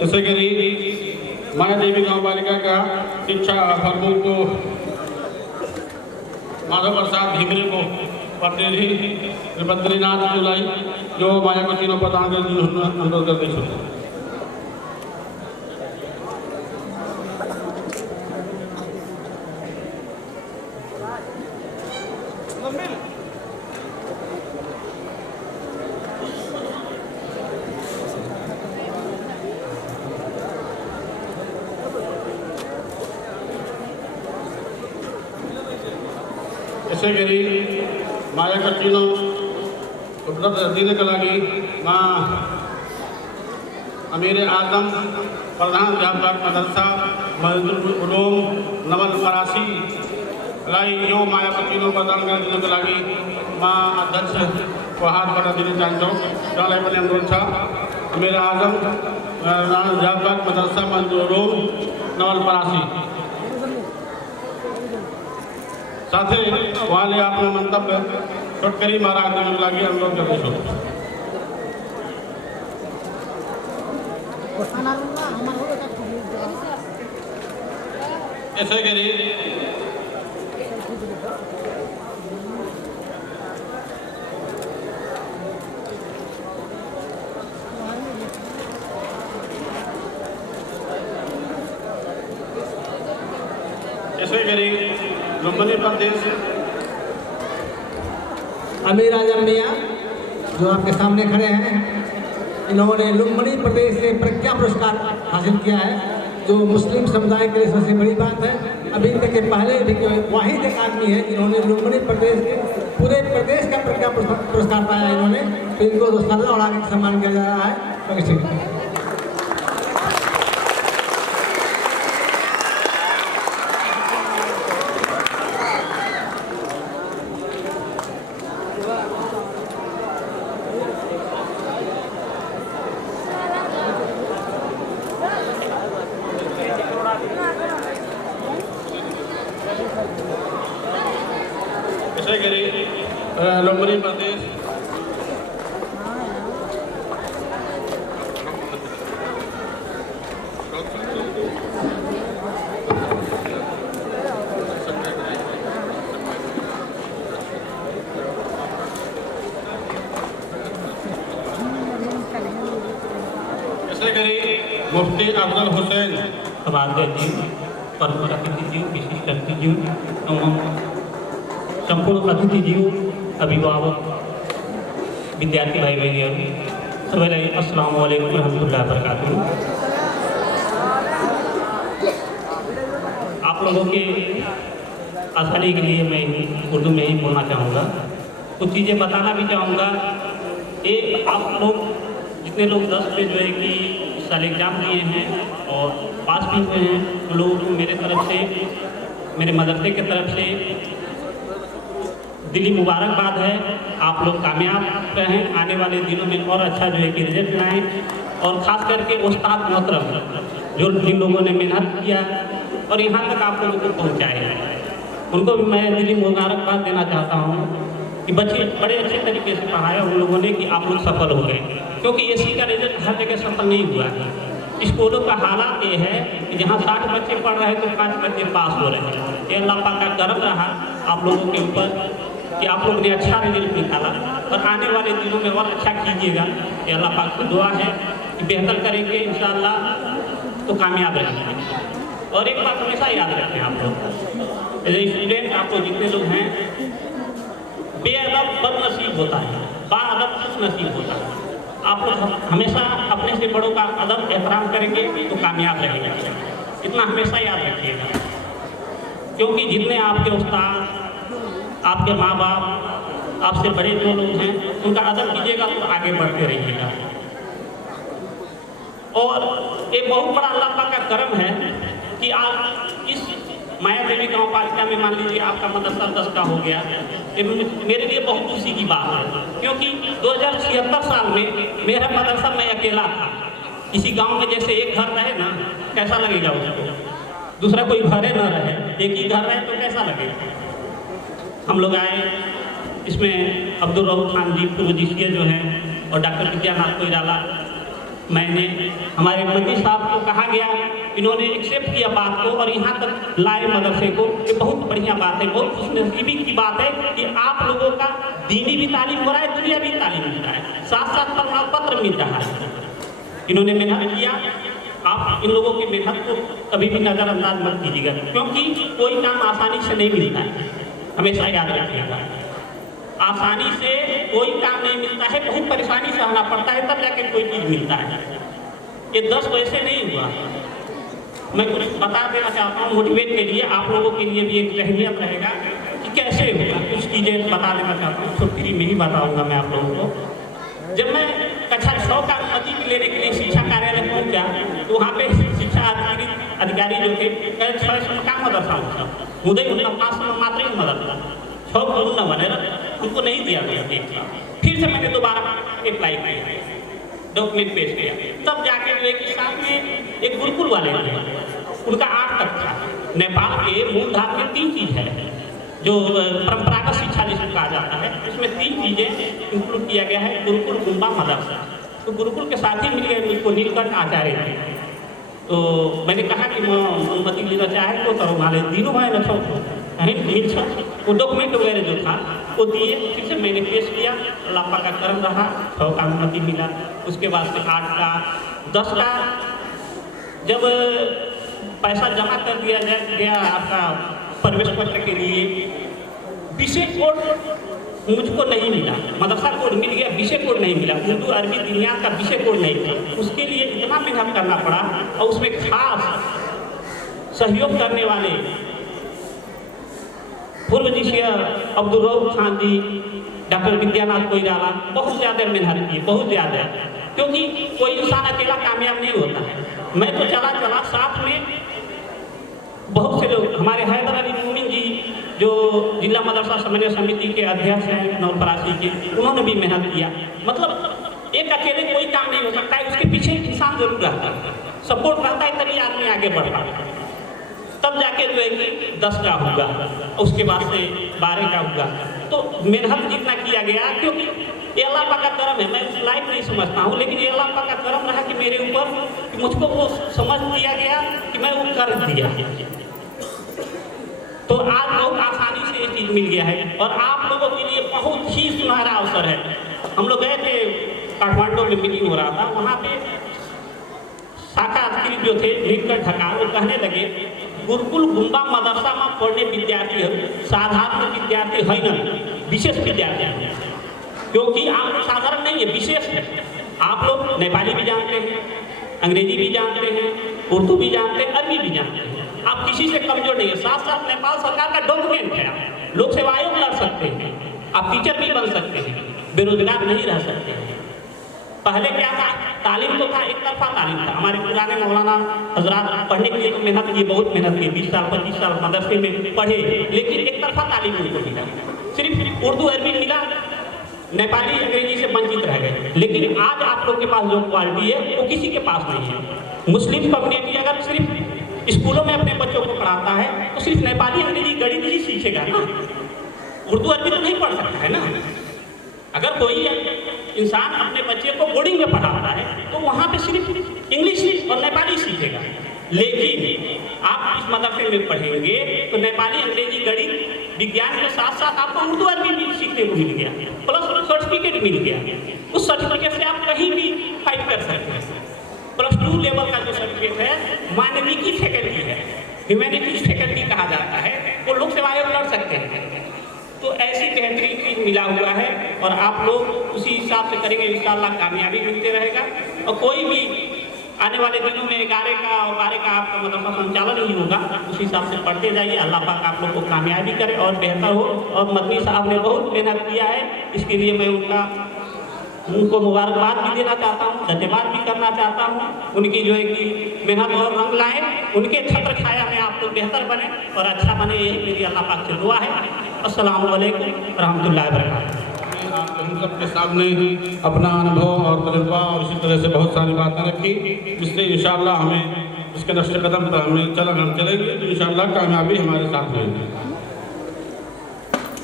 जैसे कि माया देवी गांव पालिका का शिक्षा फर्मों को माधव प्रसाद धीमरे को प्रतिनिधि बद्रीनाथ जुलाई जो माया को तीनों प्रदान कर अनुरोध करते हैं। ऐसे करी माया का तीनों उपलब्ध देने के लगी माँ अमीर आजम प्रधान अध्यापक मदरसा मजदूर उलूम नवल फरासी लाई जो माया का तीनों प्रदान करने के लगी माँ अध्यक्ष को हाथ बढ़ा देने चाहते चाले बने अनुरोध था अमीर आजम प्रधान अध्यापक मदरसा मजदूर उलूम नवल फरासी साथ ही वाले अपना मंतव्य छोटकरी महाराज देने लगी अनुरोध करते हैं। ऐसे करी ऐसे करी लुम्बिनी प्रदेश अमीर आजम मियाँ जो आपके सामने खड़े हैं, इन्होंने लुम्बिनी प्रदेश से प्रज्ञा पुरस्कार हासिल किया है, जो मुस्लिम समुदाय के लिए सबसे बड़ी बात है। अभी तक के पहले भी वाहिद एक आदमी है जिन्होंने लुम्बिनी प्रदेश के पूरे प्रदेश का प्रज्ञा पुरस्कार पाया इन्होंने, तो इनको सल्ला और आगे सम्मान किया जा रहा है। लुम्बिनी प्रदेश ऐसे करी मुफ्ती अफजल हुसैन जी परम अतिथि जी विशिष्ट अतिथि जी एवं संपूर्ण अतिथि जी अभिभावक विद्यार्थी भाई बहन सभी अस्सलाम वालेकुम रहमतुल्लाहि व बरकातुहू। आप लोगों के आसानी के लिए मैं उर्दू में ही बोलना चाहूँगा, कुछ चीज़ें बताना भी चाहूँगा। एक आप लोग जितने लोग 10 पे जो है कि इस साल एग्ज़ाम दिए हैं और पास भी हुए हैं, उन लोगों को मेरे तरफ से, मेरे मदरसे की तरफ से दिली मुबारकबाद है। आप लोग कामयाब रहें, आने वाले दिनों में और अच्छा जो है कि रिजल्ट लाएँ, और ख़ास करके उस्ताद मोहतरम जो जिन लोगों ने मेहनत किया और यहाँ तक आप लोगों को पहुँचाए, उनको भी मैं दिली मुबारकबाद देना चाहता हूँ कि बच्चे बड़े अच्छे तरीके से पढ़ाया उन लोगों ने कि आप लोग सफल हो गए, क्योंकि एसी का रिजल्ट हर जगह सफल नहीं हुआ है। स्कूलों का हालात ये है कि जहाँ 60 बच्चे पढ़ रहे हैं तो 5 बच्चे पास हो रहे हैं। ये अल्लाह पाक का करम रहा आप लोगों के ऊपर कि आप लोगों ने अच्छा रिजल्ट निकाला, और आने वाले दिनों में और अच्छा कीजिएगा। ये अल्लाह पाक की दुआ है कि बेहतर करेंगे इंशाअल्लाह तो कामयाब रहेंगे। और एक बात हमेशा याद रखें आप लोग, एज ए स्टूडेंट आप लोग जितने लोग हैं, बेअदब बदनसीब होता है, बाअदब खुशनसीब होता है। आप लोग हमेशा अपने से बड़ों का अदब एहतराम करेंगे तो कामयाब रहेंगे, इतना हमेशा याद रखिएगा। क्योंकि जितने आपके उस्ताद, आपके माँ बाप, आपसे बड़े जो लोग हैं, उनका अदब कीजिएगा तो आगे बढ़ते रहिएगा। और एक बहुत बड़ा अल्लाह पाक का करम है कि आप इस माया देवी गाँव पालिका में मान लीजिए आपका मदरसा 10 का हो गया, ये मेरे लिए बहुत खुशी की बात है, क्योंकि 2076 साल में मेरा मदरसा मैं अकेला था। इसी गांव में जैसे एक घर रहे ना, कैसा लगेगा उसको। दूसरा कोई घर न रहे, एक ही घर रहे तो कैसा लगेगा। हम लोग आए, इसमें अब्दुल रऊफ खान जी पूर्व DCA जो हैं और डॉक्टर विद्यानाथ कोइराला, मैंने हमारे मंत्री साहब को कहा गया, इन्होंने एक्सेप्ट किया बात को और यहाँ तक लाए मदरसे को। ये बहुत बढ़िया बात है, बहुत खुशनसीबी की बात है कि आप लोगों का दीनी भी तालीम हो रहा है, दुनिया भी तालीम मिल रहा है, साथ साथ प्रमाण पत्र मिल रहा है। इन्होंने मेहनत किया, आप इन लोगों की मेहनत को कभी भी नज़रअंदाज मत कीजिएगा, क्योंकि कोई काम आसानी से नहीं मिलता है, हमेशा याद रखिएगा। आसानी से कोई काम नहीं मिलता है, बहुत परेशानी सहना पड़ता है, तब जाके कोई चीज़ मिलता है। ये 10 वैसे नहीं हुआ। मैं कुछ बता देना चाहता हूँ मोटिवेट के लिए, आप लोगों के लिए भी एक अहमियत रहेगा कि कैसे होगा। कुछ चीज़ें बता देना चाहता हूँ, छोटी में ही बताऊँगा मैं आप लोगों को। जब मैं कक्षा 6 का अनुमति लेने के लिए शिक्षा कार्यालय पहुँचा, तो वहाँ पे शिक्षा अधिकारी जो थे, 6 का मदरसा होता मुझे उनका 5 मात्र ही मदरसा 6 करोड़ न बने, उनको नहीं दिया गया। फिर से मैंने दोबारा अप्लाई किया, डॉक्यूमेंट पेश किया, तब जाके जो है कि साथ में एक गुरुकुल वाले थे, उनका 8 तक था। नेपाल के मूल धार में 3 चीज़ है जो परंपरागत शिक्षा जिसको कहा जाता है, इसमें 3 चीज़ें इंक्लूड किया गया है, गुरुकुल, गुम्बा, मदरसा। तो गुरुकुल के साथ ही मिल गए मुझको नीलकंठ आचार्य थे। तो मैंने कहा कि मैं अनुमति लेना चाहे तो हमारे दिनों भाई न मिल वो डॉक्यूमेंट वगैरह जो था वो दिए। फिर से मैंने पेश किया, अल्लाह पाक का करम रहा, 6 का अनुमति मिला। उसके बाद से 8 का, 10 का जब पैसा जमा कर दिया गया आपका प्रवेश पत्र के लिए, विषय कोड मुझको नहीं मिला, मदरसा कोड मिल गया, विषय कोड नहीं मिला, उर्दू अरबी दुनिया का विषय कोड नहीं था। उसके लिए इतना मेहनत करना पड़ा और उसमें खास सहयोग करने वाले पूर्व DCA अब्दुल रऊफ खान जी, डॉक्टर विद्यानाथ कोइराला बहुत ज़्यादा मेहनत की, बहुत ज़्यादा, क्योंकि कोई इंसान अकेला कामयाब नहीं होता है। मैं तो चला साथ में बहुत से लोग, हमारे हैदर अली मोमिन जी जो जिला मदरसा समन्वय समिति के अध्यक्ष हैं नवलपरासी के, उन्होंने भी मेहनत किया। मतलब एक अकेले कोई काम नहीं हो सकता है, उसके पीछे इंसान जरूर रहता है, सपोर्ट रहता है, तभी आदमी आगे बढ़ पाता है। तब जाके जो है कि 10 का होगा, उसके बाद से 12 का होगा। तो मेहनत जितना किया गया, क्योंकि ये अल्लाह पाक का करम है, मैं उस लायक नहीं समझता हूँ, लेकिन ये अल्लाह पाक का करम रहा कि मेरे ऊपर कि मुझको वो समझ दिया गया कि मैं वो कर दिया। तो आज बहुत आसानी से ये चीज़ मिल गया है और आप लोगों के लिए बहुत ही सुनहरा अवसर है। हम लोग गए थे काठमांडू में, मीटिंग हो रहा था, वहाँ पे शाखा अधिकारी जो थे नीलकंठ ढका, वो कहने लगे गुरुकुल गुम्बा मदरसा में पढ़ने विद्यार्थी साधारण विद्यार्थी है न, विशेष विद्यार्थी है, क्योंकि आप लोग साधारण नहीं है, विशेष है। आप लोग नेपाली भी जानते हैं, अंग्रेजी भी जानते हैं, उर्दू भी जानते हैं, अरबी भी जानते हैं, आप किसी से कमजोर नहीं है। साथ साथ नेपाल सरकार का डॉक्यूमेंट है, लोक सेवा आयोग लड़ सकते हैं, आप टीचर भी बन सकते हैं, बेरोजगार नहीं रह सकते हैं। पहले क्या था, तालीम तो था, एक तरफा तालीम था। हमारे पुराने मौलाना हजरात पढ़ने के लिए तो मेहनत की, बहुत मेहनत की, 20 साल 25 साल मदरसे में पढ़े, लेकिन एक तरफा तालीम उनको मिला, सिर्फ उर्दू अरबी मिला, नेपाली अंग्रेजी से वंचित रह गए। लेकिन आज आप लोग के पास जो क्वालिटी है वो किसी के पास नहीं है। मुस्लिम कम्युनिटी अगर सिर्फ स्कूलों में अपने बच्चों को पढ़ाता है तो सिर्फ नेपाली अंग्रेजी गणित ही सीखेगा ना, उर्दू अरबी तो नहीं पढ़ सकता है ना। अगर कोई इंसान अपने बच्चे को बोर्डिंग में पढ़ाता है तो वहाँ पे सिर्फ इंग्लिश और नेपाली सीखेगा। लेकिन आप इस मदरसे में पढ़ेंगे तो नेपाली अंग्रेजी गणित विज्ञान के साथ साथ आपको उर्दू अरबी भी सीखने को मिल गया, प्लस सर्टिफिकेट मिल गया। उस सर्टिफिकेट से आप कहीं भी फाइट कर सकते हैं। +2 लेवल का जो सर्टिफिकेट है मानविकी फैकल्टी है, ह्यूमैनिटीज फैकल्टी कहा जाता है, वो लोक सेवा आयोग लड़ सकते हैं। तो ऐसी बेहतरीन चीज़ मिला हुआ है और आप लोग उसी हिसाब से करेंगे, इंशाअल्लाह कामयाबी मिलते रहेगा। और कोई भी आने वाले दिनों में 11 का और 12 का आपका मदरसा संचालन ही होगा, उस हिसाब से पढ़ते जाइए। अल्लाह पाक आप लोग को कामयाबी करे और बेहतर हो। और मदनी साहब ने बहुत मेहनत किया है, इसके लिए मैं उनको मुबारकबाद भी देना चाहता हूँ, धन्यवाद भी करना चाहता हूँ। उनकी जो है कि मेहनत और रंग लाए, उनके छत्र छाया में आप लोग बेहतर बने और अच्छा बने, यही मेरी अल्लाह पाक से दुआ है। अस्सलामु अलैकुम रहमतुल्लाहि व बरकातहू। हम सबके सामने अपना अनुभव और तजुर्बा और इसी तरह से बहुत सारी बातें रखी, जिससे इंशाअल्लाह हमें उसके नक्श कदम पर हम चलेंगे तो इंशाअल्लाह कामयाबी हमारे साथ रहेगी।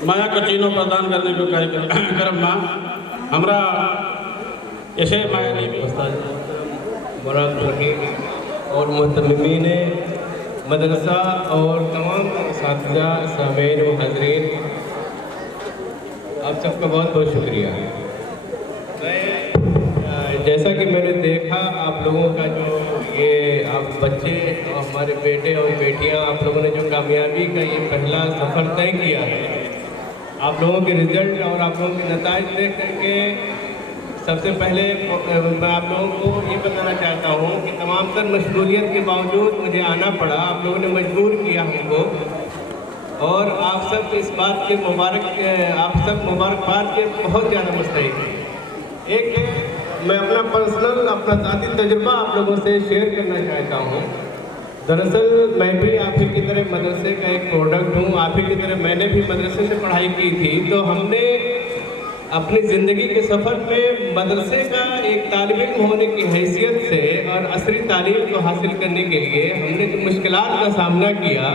माया का चीनों प्रदान करने को कार्यक्रम में हमरा ऐसे माया नहीं और मुहतमिमीन मदरसा और तमाम साथिया सामीन व हाज़रीन, आप सबका बहुत बहुत शुक्रिया। मैं जैसा कि मैंने देखा आप लोगों का जो ये आप बच्चे और हमारे बेटे और बेटियां, आप लोगों ने जो कामयाबी का ये पहला सफ़र तय किया है, आप लोगों के रिज़ल्ट और आप लोगों के नताइज देख करके सबसे पहले मैं आप लोगों को ये बताना चाहता हूँ कि तमाम तर मशगूलियत के बावजूद मुझे आना पड़ा। आप लोगों ने मजबूर किया हमको, और आप सब इस बात के आप सब मुबारकबाद के बहुत ज़्यादा मुस्तहिक हैं। एक मैं अपना पर्सनल अपना ज़ाती तजुर्बा आप लोगों से शेयर करना चाहता हूँ। दरअसल मैं भी आप ही की तरह मदरसे का एक प्रोडक्ट हूँ। आप ही की तरह मैंने भी मदरसे से पढ़ाई की थी, तो हमने अपनी ज़िंदगी के सफ़र में मदरसे का एक तालिब इल्म होने की हैसियत से और असरी तालीम को हासिल करने के लिए हमने जो मुश्किलात का सामना किया,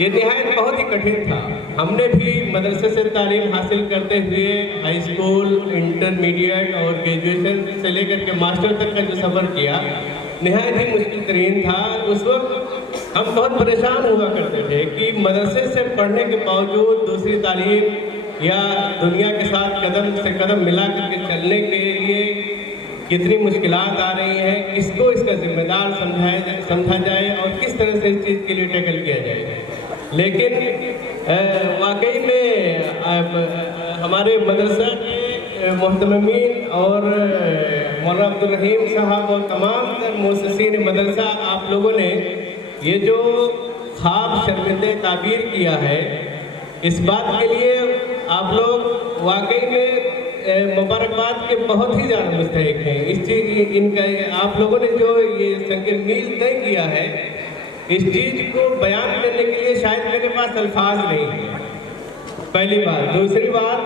ये निहायत बहुत ही कठिन था। हमने भी मदरसे से तालीम हासिल करते हुए हाई स्कूल, इंटरमीडिएट और ग्रेजुएशन से लेकर के मास्टर तक का जो सफ़र किया, निहायत ही मुश्किल तरीन था। उस वक्त हम बहुत परेशान हुआ करते थे कि मदरसे से पढ़ने के बावजूद दूसरी तालीम या दुनिया के साथ कदम से कदम मिला करके चलने के लिए कितनी मुश्किलात आ रही हैं, किसको इसका जिम्मेदार समझा जाए और किस तरह से इस चीज़ के लिए टैकल किया जाए। लेकिन वाकई में हमारे मदरसा के मुहतमिमीन और मौलाना अब्दुल रहीम साहब और तमाम मुअस्सिसीन मदरसा, आप लोगों ने ये जो ख्वाब शर्मिंदे ताबीर किया है, इस बात के लिए आप लोग वाकई में मुबारकबाद के बहुत ही ज़्यादा मुस्तहिक हैं। इस चीज़ इनका आप लोगों ने जो ये संगीन मील तय किया है, इस चीज़ को बयान करने के लिए शायद मेरे पास अल्फाज नहीं है, पहली बात। दूसरी बात,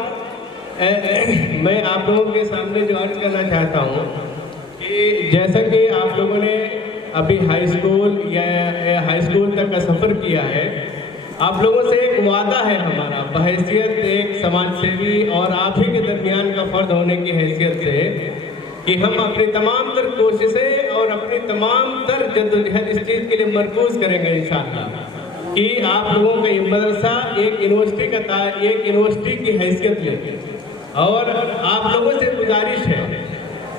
मैं आप लोगों के सामने जो अर्ज करना चाहता हूँ कि जैसा कि आप लोगों ने अभी हाई स्कूल या हाई स्कूल तक का सफ़र किया है, आप लोगों से एक वादा है हमारा बहैसियत एक समाज सेवी और आप ही के दरमियान का फ़र्द होने की हैसियत से, कि हम अपनी तमाम तर कोशिशें और अपनी तमाम तर जद्दोजहद इस चीज़ के लिए मरकूज़ करेंगे इंशाअल्लाह कि आप लोगों का ये मदरसा एक यूनिवर्सिटी की हैसियत ले। और आप लोगों से गुजारिश है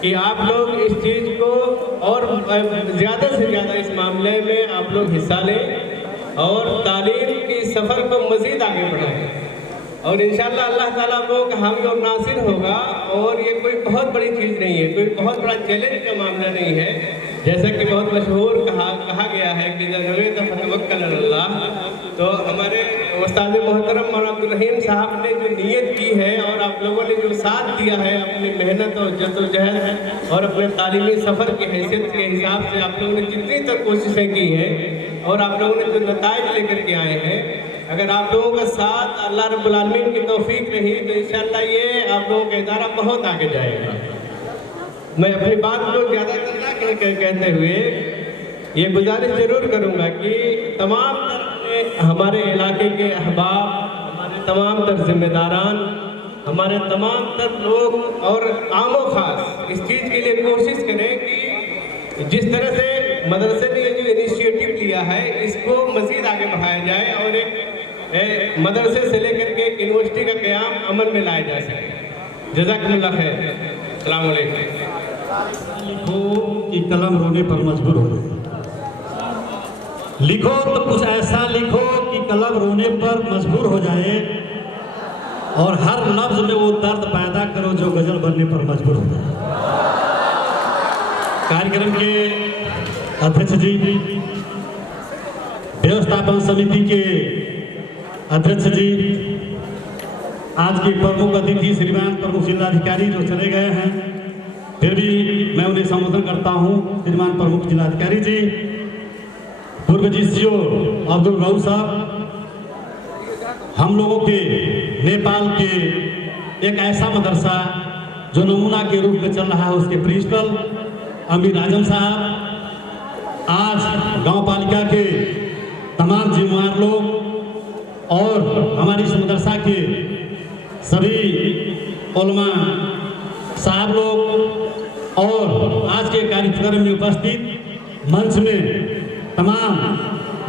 कि आप लोग इस चीज़ को और ज़्यादा से ज़्यादा इस मामले में आप लोग हिस्सा लें और तालीम की सफ़र को मज़ीद आगे बढ़ाएं, और इंशाअल्लाह अल्लाह ताला को हामी और नासिर होगा। और ये कोई बहुत बड़ी चीज़ नहीं है, कोई बहुत बड़ा चैलेंज का मामला नहीं है। जैसा कि बहुत मशहूर कहा गया है कि नवे तवक्कल अल्लाह, तो हमारे उस्ताद मोहतरम मौलाना अब्दुल रहीम साहब ने जो नीयत की है और आप लोगों ने जो साथ दिया है अपनी मेहनत और जद्दोजहद और अपने तालीमी सफ़र की हैसियत के हिसाब से आप लोगों ने जितनी तक कोशिशें की हैं और आप लोगों ने जो नताइज लेकर के आए हैं, अगर आप लोगों का साथ अल्लाह रब्बुल आलमीन की तौफीक रही तो इंशाअल्लाह ये आप लोगों का इदारा बहुत आगे जाएगा। मैं अपनी बात को ज़्यादा ना कहते हुए ये गुजारिश ज़रूर करूँगा कि तमाम हमारे इलाके के अहबाब, हमारे तमाम तर जिम्मेदारान, हमारे तमाम तर लोग और आमो ख़ास इस चीज़ के लिए कोशिश करें कि जिस तरह से मदरसे ने ये जो इनिशिएटिव लिया है इसको मज़ीद आगे बढ़ाया जाए और एक मदरसे से लेकर के यूनिवर्सिटी का क़याम अमल में लाया जा सके। जज़ाकल्लाह खैर। अस्सलाम वालेकुम। लिखो कि कलम रोने पर मजबूर हो गए। लिखो तो कुछ ऐसा लिखो कि कलम रोने पर मजबूर हो जाए और हर लफ्ज में वो दर्द पैदा करो जो गजल बनने पर मजबूर हो जाए। कार्यक्रम के अध्यक्ष जी, व्यवस्थापन समिति के अध्यक्ष जी, आज के प्रमुख अतिथि श्रीमान प्रमुख जिलाधिकारी जो चले गए हैं, फिर भी मैं उन्हें संबोधन करता हूं। श्रीमान प्रमुख जिलाधिकारी जी, पूर्व जीसीओ अब्दुल रऊफ साहब, हम लोगों के नेपाल के एक ऐसा मदरसा जो नमूना के रूप में चल रहा है, उसके प्रिंसिपल अमीर आजम साहब, आज गांव पालिका के तमाम जिम्मेदार लोग और हमारी इस मदरसा के सभी उलमा साहब लोग और आज के कार्यक्रम में उपस्थित मंच में तमाम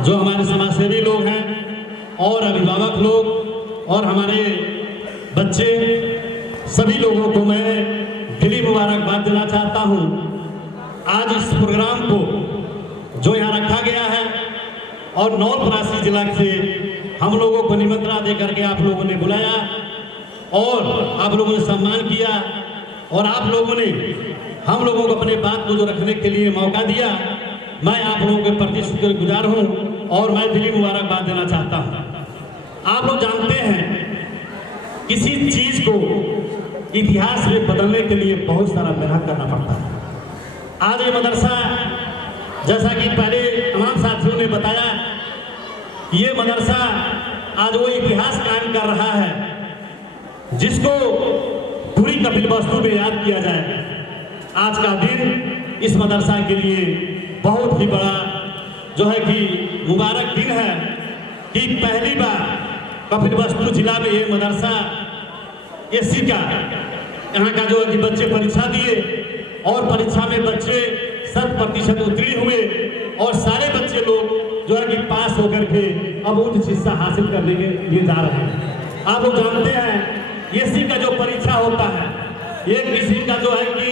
जो हमारे समाजसेवी लोग हैं और अभिभावक लोग और हमारे बच्चे, सभी लोगों को मैं दिली मुबारकबाद देना चाहता हूं। आज इस प्रोग्राम को जो यहाँ रखा गया है और नवलपरासी जिला से हम लोगों को निमंत्रण दे करके आप लोगों ने बुलाया और आप लोगों ने सम्मान किया और आप लोगों ने हम लोगों को अपने बात को जो रखने के लिए मौका दिया, मैं आप लोगों के प्रति शुक्रगुजार हूँ और मैं दिली मुबारकबाद देना चाहता हूँ। आप लोग जानते हैं किसी चीज को इतिहास में बदलने के लिए बहुत सारा मेहनत करना पड़ता है। आज ये मदरसा, जैसा कि पहले तमाम साथियों ने बताया, ये मदरसा आज वो इतिहास कायम कर रहा है जिसको पूरी कपिलवस्तु में याद किया जाए। आज का दिन इस मदरसा के लिए बहुत ही बड़ा जो है कि मुबारक दिन है कि पहली बार कपिलवस्तु जिला में ये मदरसा एससी का यहाँ का जो है कि बच्चे परीक्षा दिए और परीक्षा में बच्चे 100% उत्तीर्ण हुए और सारे बच्चे लोग जो है कि पास होकर के अब उच्च शिक्षा हासिल करने के लिए जा रहे हैं। आप लोग जानते हैं एससी का जो परीक्षा होता है, एक किसी का जो है कि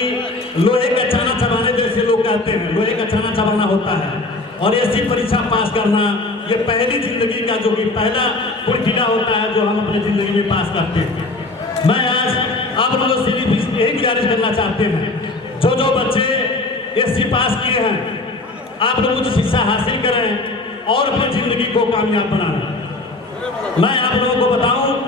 लोहे का चाना चबाने जैसे लोग कहते हैं, लोहे का चाना चबाना होता है और एससी परीक्षा पास करना ये पहली जिंदगी का जो कि पहला पुरखिला होता है जो हम अपनी जिंदगी में पास करते हैं। मैं आज आप लोगों से यही गुजारिश करना चाहते हैं, जो बच्चे एससी पास किए हैं आप लोग उच्च शिक्षा हासिल करें और अपनी जिंदगी को कामयाब बनाएं। मैं आप लोगों को बताऊं,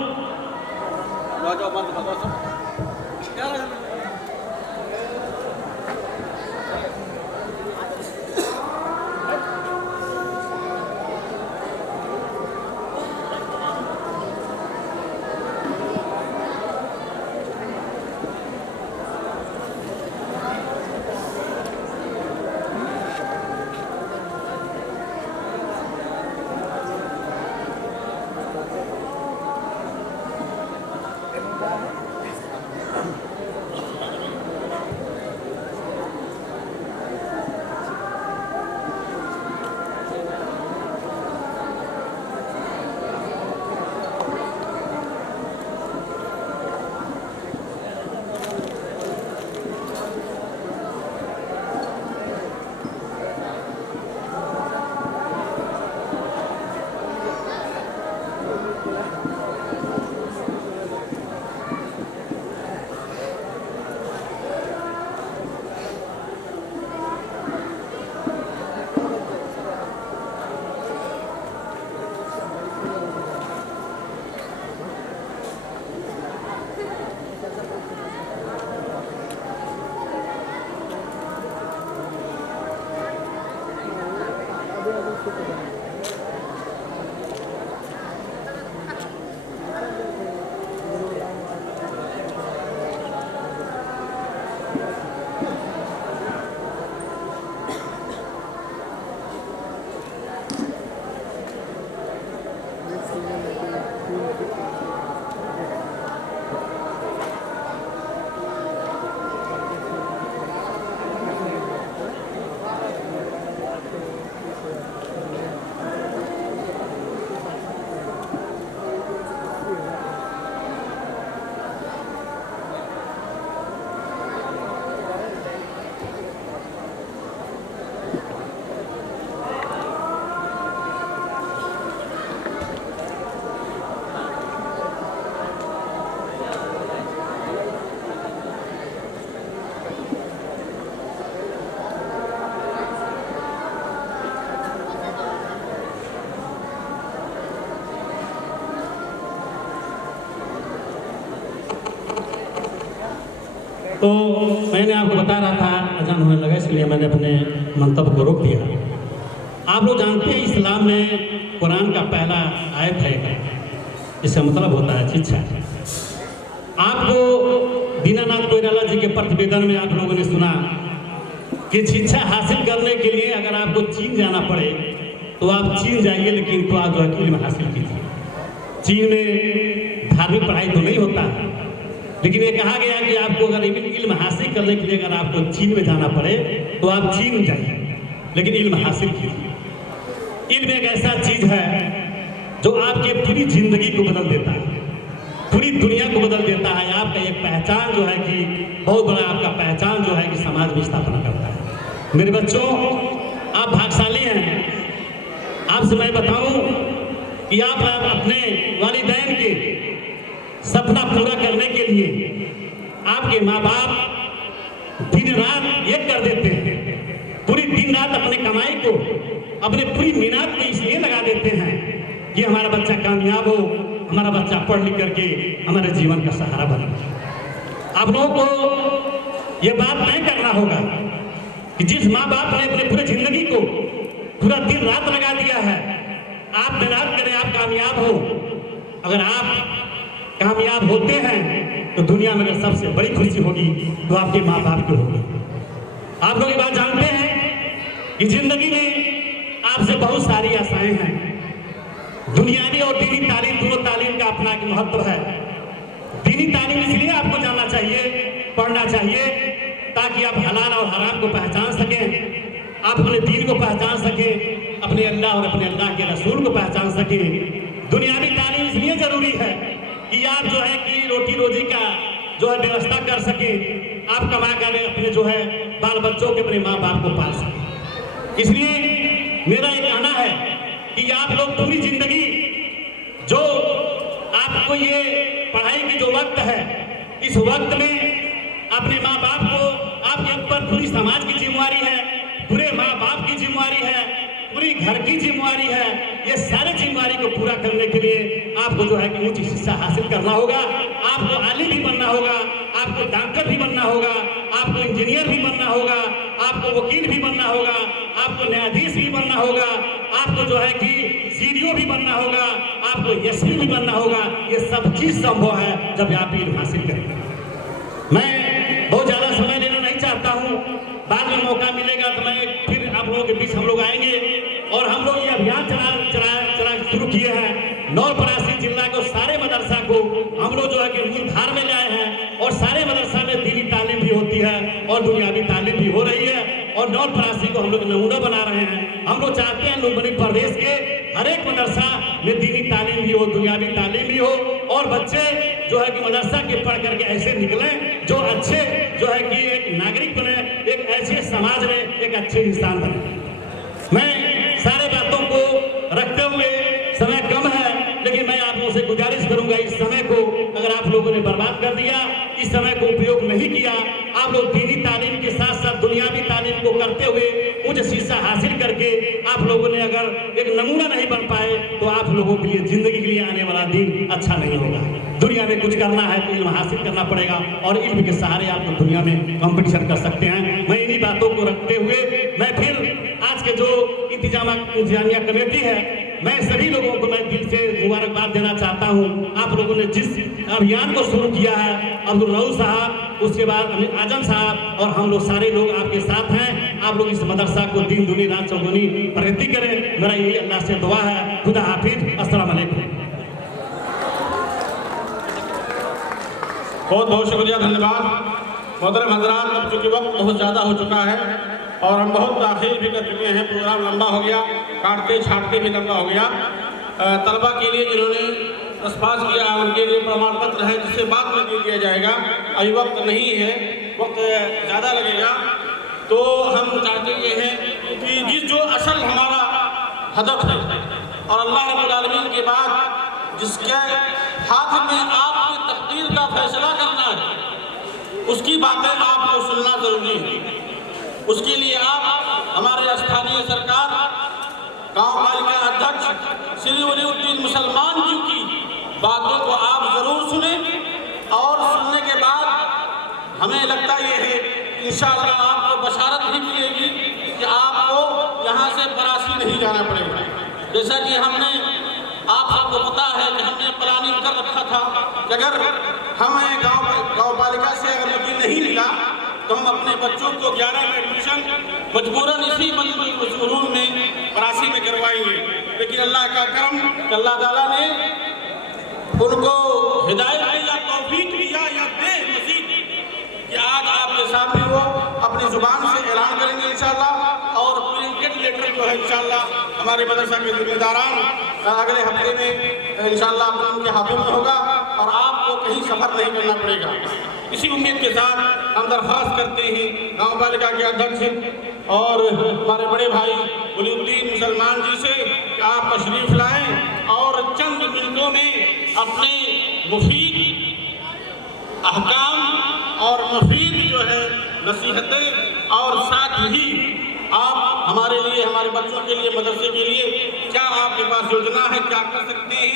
तो मैंने आपको बता रहा था अजान होने लगा, इसलिए मैंने अपने मंतव्य को रोक दिया। आप लोग जानते हैं इस्लाम में कुरान का पहला आयत है, इसका मतलब होता है शिक्षा। आपको दीनानाथ कोइराला जी के प्रतिवेदन में आप लोगों ने सुना कि शिक्षा हासिल करने के लिए अगर आपको चीन जाना पड़े तो आप चीन जाइए, लेकिन तो आप जो है इल्म हासिल कीजिए। चीन में धार्मिक पढ़ाई तो नहीं होता, लेकिन ये कहा गया कि आपको अगर इल्म हासिल करने के लिए अगर आपको चीन में जाना पड़े तो आप चीन जाइए, लेकिन इल्म हासिल कीजिए। इल्म एक ऐसा चीज है जो आपके पूरी जिंदगी को बदल देता है, पूरी दुनिया को बदल देता है। आपका एक पहचान जो है कि बहुत बड़ा आपका पहचान जो है कि समाज में स्थापना करता है। मेरे बच्चों, आप भाग्यशाली हैं। आपसे मैं बताऊं कि आप अपने वालिदैन के सपना पूरा करने के लिए आपके माँ बाप दिन रात एक कर देते हैं, पूरी दिन रात अपने कमाई को, अपने पूरी मेहनत को इसलिए लगा देते हैं कि हमारा बच्चा कामयाब हो, हमारा बच्चा पढ़ लिख करके हमारे जीवन का सहारा बने। आप लोगों को ये बात तय करना होगा कि जिस माँ बाप ने अपने पूरे जिंदगी को पूरा दिन रात लगा दिया है, आप मेहनत करें, आप कामयाब हो। अगर आप कामयाब होते हैं तो दुनिया में अगर सबसे बड़ी खुशी होगी तो आपके माँ बाप की होगी। आप लोग ये बात जानते हैं कि जिंदगी में आपसे बहुत सारी आशाएं हैं। दुनियावी और दीनी तालीम, दोनों तालीम का अपना एक महत्व है। दीनी तालीम इसलिए आपको जानना चाहिए, पढ़ना चाहिए, ताकि आप हलाल और हराम को पहचान सकें, आप अपने दीन को पहचान सकें, अपने अल्लाह और अपने अल्लाह के रसूल को पहचान सकें। दुनियावी तालीम इसलिए जरूरी है कि आप जो है कि रोटी रोजी का जो है व्यवस्था कर सके, आप कमा कर अपने जो है बाल बच्चों के, अपने माँ बाप को पाल सके। इसलिए मेरा ये कहना है कि आप लोग पूरी जिंदगी जो आपको ये पढ़ाई की जो वक्त है, इस वक्त में अपने माँ बाप को, आपके ऊपर पूरी समाज की जिम्मेवारी है, पूरे माँ बाप की जिम्मेवारी है, पूरी घर की जिम्मेवारी है। ये सारी जिम्मेवारी को पूरा करने के लिए आपको जो है कि ऊंची शिक्षा हासिल करना होगा। आपको आलिम भी बनना होगा, आपको डॉक्टर भी बनना होगा, आपको इंजीनियर भी बनना होगा, आपको वकील भी बनना होगा, आपको न्यायाधीश भी बनना होगा, आपको जो है कि सीडीओ भी बनना होगा, आपको एसपी भी बनना होगा। ये सब चीज संभव है जब आप इल्म हासिल करेंगे। मैं बहुत ज्यादा समय लेना नहीं चाहता हूँ, बाद में मौका मिलेगा तो मैं फिर आप लोगों के बीच हम लोग आएंगे। और हम लोग ये अभियान चला शुरू किए हैं। नवपरासी जिला को सारे मदरसा को हम लोग जो है कि मूलधार में लाए हैं, और सारे मदरसा में दीनी तालीम भी होती है और दुनियावी तालीम भी हो रही है, और नवपरासी को हम लोग नमूना बना रहे हैं। हम लोग चाहते हैं लुम्बिनी प्रदेश के हर एक मदरसा में दीनी तालीम भी हो, दुनियावी तालीम भी हो, और बच्चे जो है कि मदरसा के पढ़ करके ऐसे निकलें जो अच्छे जो है कि एक नागरिक बने, एक ऐसे समाज में एक अच्छे इंसान बने। मैं सारे बातों को रखते हुए, समय कम है, लेकिन मैं आप लोगों से गुजारिश करूंगा, इस समय को अगर आप लोगों ने बर्बाद कर दिया, इस समय को उपयोग नहीं किया, आप लोग दीनी तालीम के साथ साथ दुनियावी तालीम को करते हुए उच्च शिक्षा हासिल करके आप लोगों ने अगर एक नमूना नहीं बन पाए तो आप लोगों के लिए जिंदगी के लिए आने वाला दिन अच्छा नहीं होगा। दुनिया में कुछ करना है तो इल्म हासिल करना पड़ेगा, और इल्म के सहारे आप लोग दुनिया में कंपटीशन कर सकते हैं। मैं इन्हीं बातों को रखते हुए मैं फिर आज के जो इंतजामिया कमेटी है, मैं सभी लोगों को मैं दिल से मुबारकबाद देना चाहता हूं। आप लोगों ने जिस अभियान को शुरू किया है, अब्दुल रऊफ साहब, उसके बाद आजम साहब और हम लोग सारे लोग आपके साथ हैं। आप लोग इस मदरसा को दिन दुनी रात चौगुनी प्रगति करें, मेरा यही अल्लाह से दुआ है। खुदा हाफिज, अस्सलाम वालेकुम। बहुत बहुत शुक्रिया, धन्यवाद। मोहतरम हजरात, अब चूँकि वक्त बहुत ज़्यादा हो चुका है और हम बहुत ताख़ीर भी कर चुके हैं, प्रोग्राम लंबा हो गया, काटते छाटते भी लंबा हो गया। तलबा के लिए जिन्होंने पास किया उनके लिए प्रमाण पत्र है जिसे बाद में दे दिया जाएगा। अभी वक्त नहीं है, वक्त ज़्यादा लगेगा, तो हम चाहते ये हैं कि जिस जो असल हमारा हदफ है और अल्लाह रब्बुल आलमीन के बाद जिसके हाथ में आपकी तकदीर का फैसला करना है, उसकी बातें आपको सुनना जरूरी है। उसके लिए आप हमारे स्थानीय सरकार गांव पालिका अध्यक्ष श्री वलीउद्दीन मुसलमान जी की बातों को आप जरूर सुने, और सुनने के बाद हमें लगता ये है इंशाअल्लाह आपको बशारत भी मिलेगी कि आपको यहाँ से परासी नहीं जाना पड़ेगा। जैसा कि हमने आप सबको पता है कि हमने प्लानिंग कर रखा था कि अगर हमें गाँव पालिका से अगर नदी नहीं मिला तो हम अपने बच्चों को 11 में एडमिशन मजबूरन इसी रूम में परासी में करवाएंगे। लेकिन अल्लाह का करम, अल्लाह ताला ने उनको हिदायत दी या तौफीक दिया या दे मजीद कि आज आपके सामने वो अपनी जुबान से ऐलान करेंगे इंशाअल्लाह। और प्रिंटेड लेटर जो है इंशाअल्लाह हमारे मदरसा के जिम्मेदारान अगले हफ्ते में इंशाअल्लाह उनके हाथों में होगा और आपको कहीं सफ़र नहीं करना पड़ेगा। इसी उम्मीद के साथ हम दरख्वास्त करते हैं गाँव पालिका के अध्यक्ष और हमारे बड़े भाई वलीउद्दीन मुसलमान जी से कि आप तशरीफ़ लाएँ और चंद मिनटों में अपने मुफीद अहकाम और मुफीद जो है नसीहतें और साथ ही आप हमारे लिए, हमारे बच्चों के लिए, मदरसे के लिए क्या आपके पास योजना है, क्या कर सकते हैं,